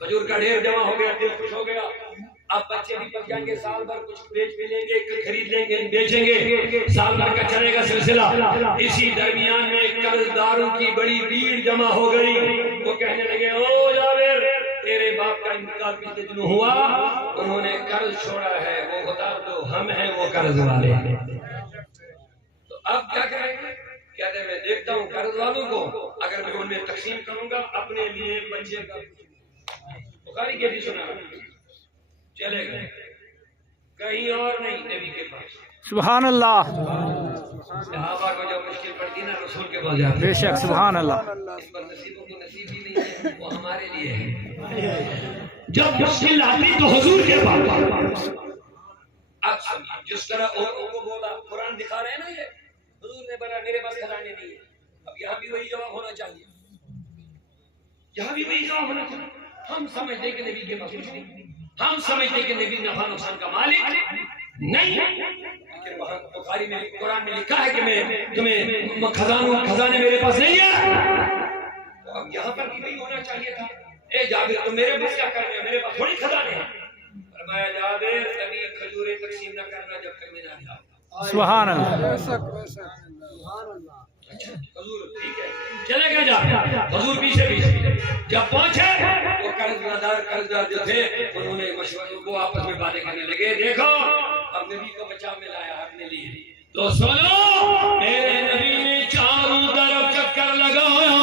کھجور کا ڈھیر جمع ہو گیا، دل خوش ہو گیا. اب بچے بھی پک جائیں گے، سال بھر کچھ بیچ بھی لیں گے، خرید لیں گے، بیچیں گے، سال بھر کا چلے گا سلسلہ. اسی درمیان میں قرض داروں کی بڑی بھیڑ جمع ہو گئی. وہ کہنے لگے او جابر تیرے باپ کا انتقال کتنے دنوں ہوا، انہوں نے قرض چھوڑا ہے، وہ بتا دو ہم ہیں وہ قرض والے. تو اب کیا کریں گے؟ کہتے ہیں میں دیکھتا ہوں قرض والوں کو، اگر میں ان میں تقسیم کروں گا اپنے لیے بچے کا. بخاری کی حدیث سنا. چلے گئے کہیں اور نہیں، نبی کے پاس. سبحان اللہ. صحابہ کو جو مشکل پڑتی نا رسول کے پاس جاتے. بے شک. سبحان اللہ. اس پر نصیبوں کو نصیب ہی نہیں ہے، وہ ہمارے لیے ہے. جب مشکل آتی تو حضور کے پاس. اب سمجھیں جس طرح اوروں کو بولا، قرآن دکھا رہے ہیں نا، یہ حضور نے بولا میرے پاس خزانے نہیں ہے. اب یہاں بھی وہی جواب ہونا چاہیے، یہاں بھی وہی جواب ہونا چاہیے. ہم سمجھتے کہ نبی کے پاس کچھ نہیں، ہم سمجھتے کہ نبی نفع نقصان کا مالک نہیں. لیکن وہاں بخاری میں قرآن میں لکھا ہے کہ میں تمہیں خزانے میرے پاس نہیں ہے. تو اب یہاں پر بھی وہی ہونا چاہیے تھا. اے جابر تم میرے پاس کیا کر رہے ہو، میرے پاس تھوڑی خزانے ہیں. فرمایا جابر کبھی کھجوریں تقسیم نہ کرنا جب تک میں نہ جاؤں. سبحان اللہ. حضور ٹھیک ہے چلے گئے. جا حضور پیچھے جب پہنچے وہ قرضدار جو تھے انہوں نے مشورہ کو آپس میں باتیں کرنے لگے. دیکھو اب نبی کو بچا میں لایا اپنے لیے. تو سنو میرے نبی نے چاروں طرف چکر لگایا،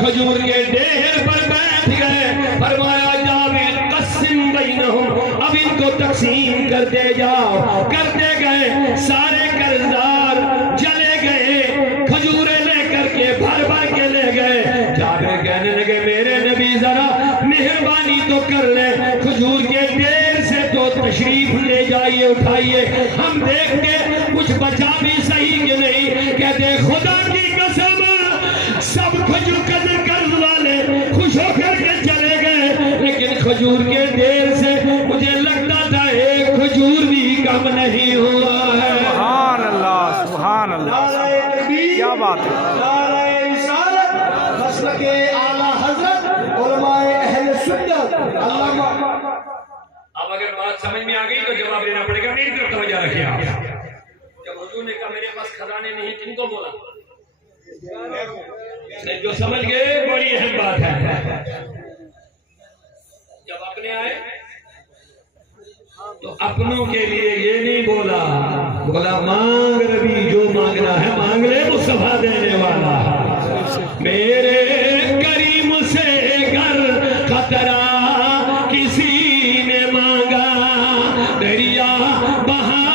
کھجور کے ڈھیر پر بیٹھ گئے. فرمایا جابر قسم بینہم، اب ان کو تقسیم کرتے جاؤ. کرتے گئے، سارے قرضدار چلے گئے، کھجوریں لے کر کے بھر بھر کے لے گئے. جابر کہنے لگے میرے نبی ذرا مہربانی تو کر لیں، کھجور کے ڈھیر سے تو تشریف لے جائیے، اٹھائیے، ہم دیکھتے کچھ بچا بھی صحیح کہ نہیں. کہتے خدا کی قسم سب کھجور قرض والے خوش ہو کر کے چلے گئے، لیکن کھجور کے ڈھیر سے مجھے لگتا تھا ایک کھجور بھی کم نہیں ہوا ہے. سبحان اللہ. سبحان اللہ. کیا بات ہے. نعرہ رسالت مسلک اعلیٰ حضرت علماء اہل سنت. اب اگر بات سمجھ میں آ گئی تو جواب دینا پڑے گا. میری طرف توجہ رکھیے آپ. جب حضور نے کہا میرے پاس خزانے نہیں، کن کو بولا؟ جو سمجھ گئے بڑی اہم بات ہے. جب اپنے آئے تو اپنوں کے لیے یہ نہیں بولا، بولا مانگ ربی جو مانگنا ہے مانگ لے، مصطفیٰ دینے والا. میرے کریم سے گر خطرہ کسی نے مانگا، دریا بہا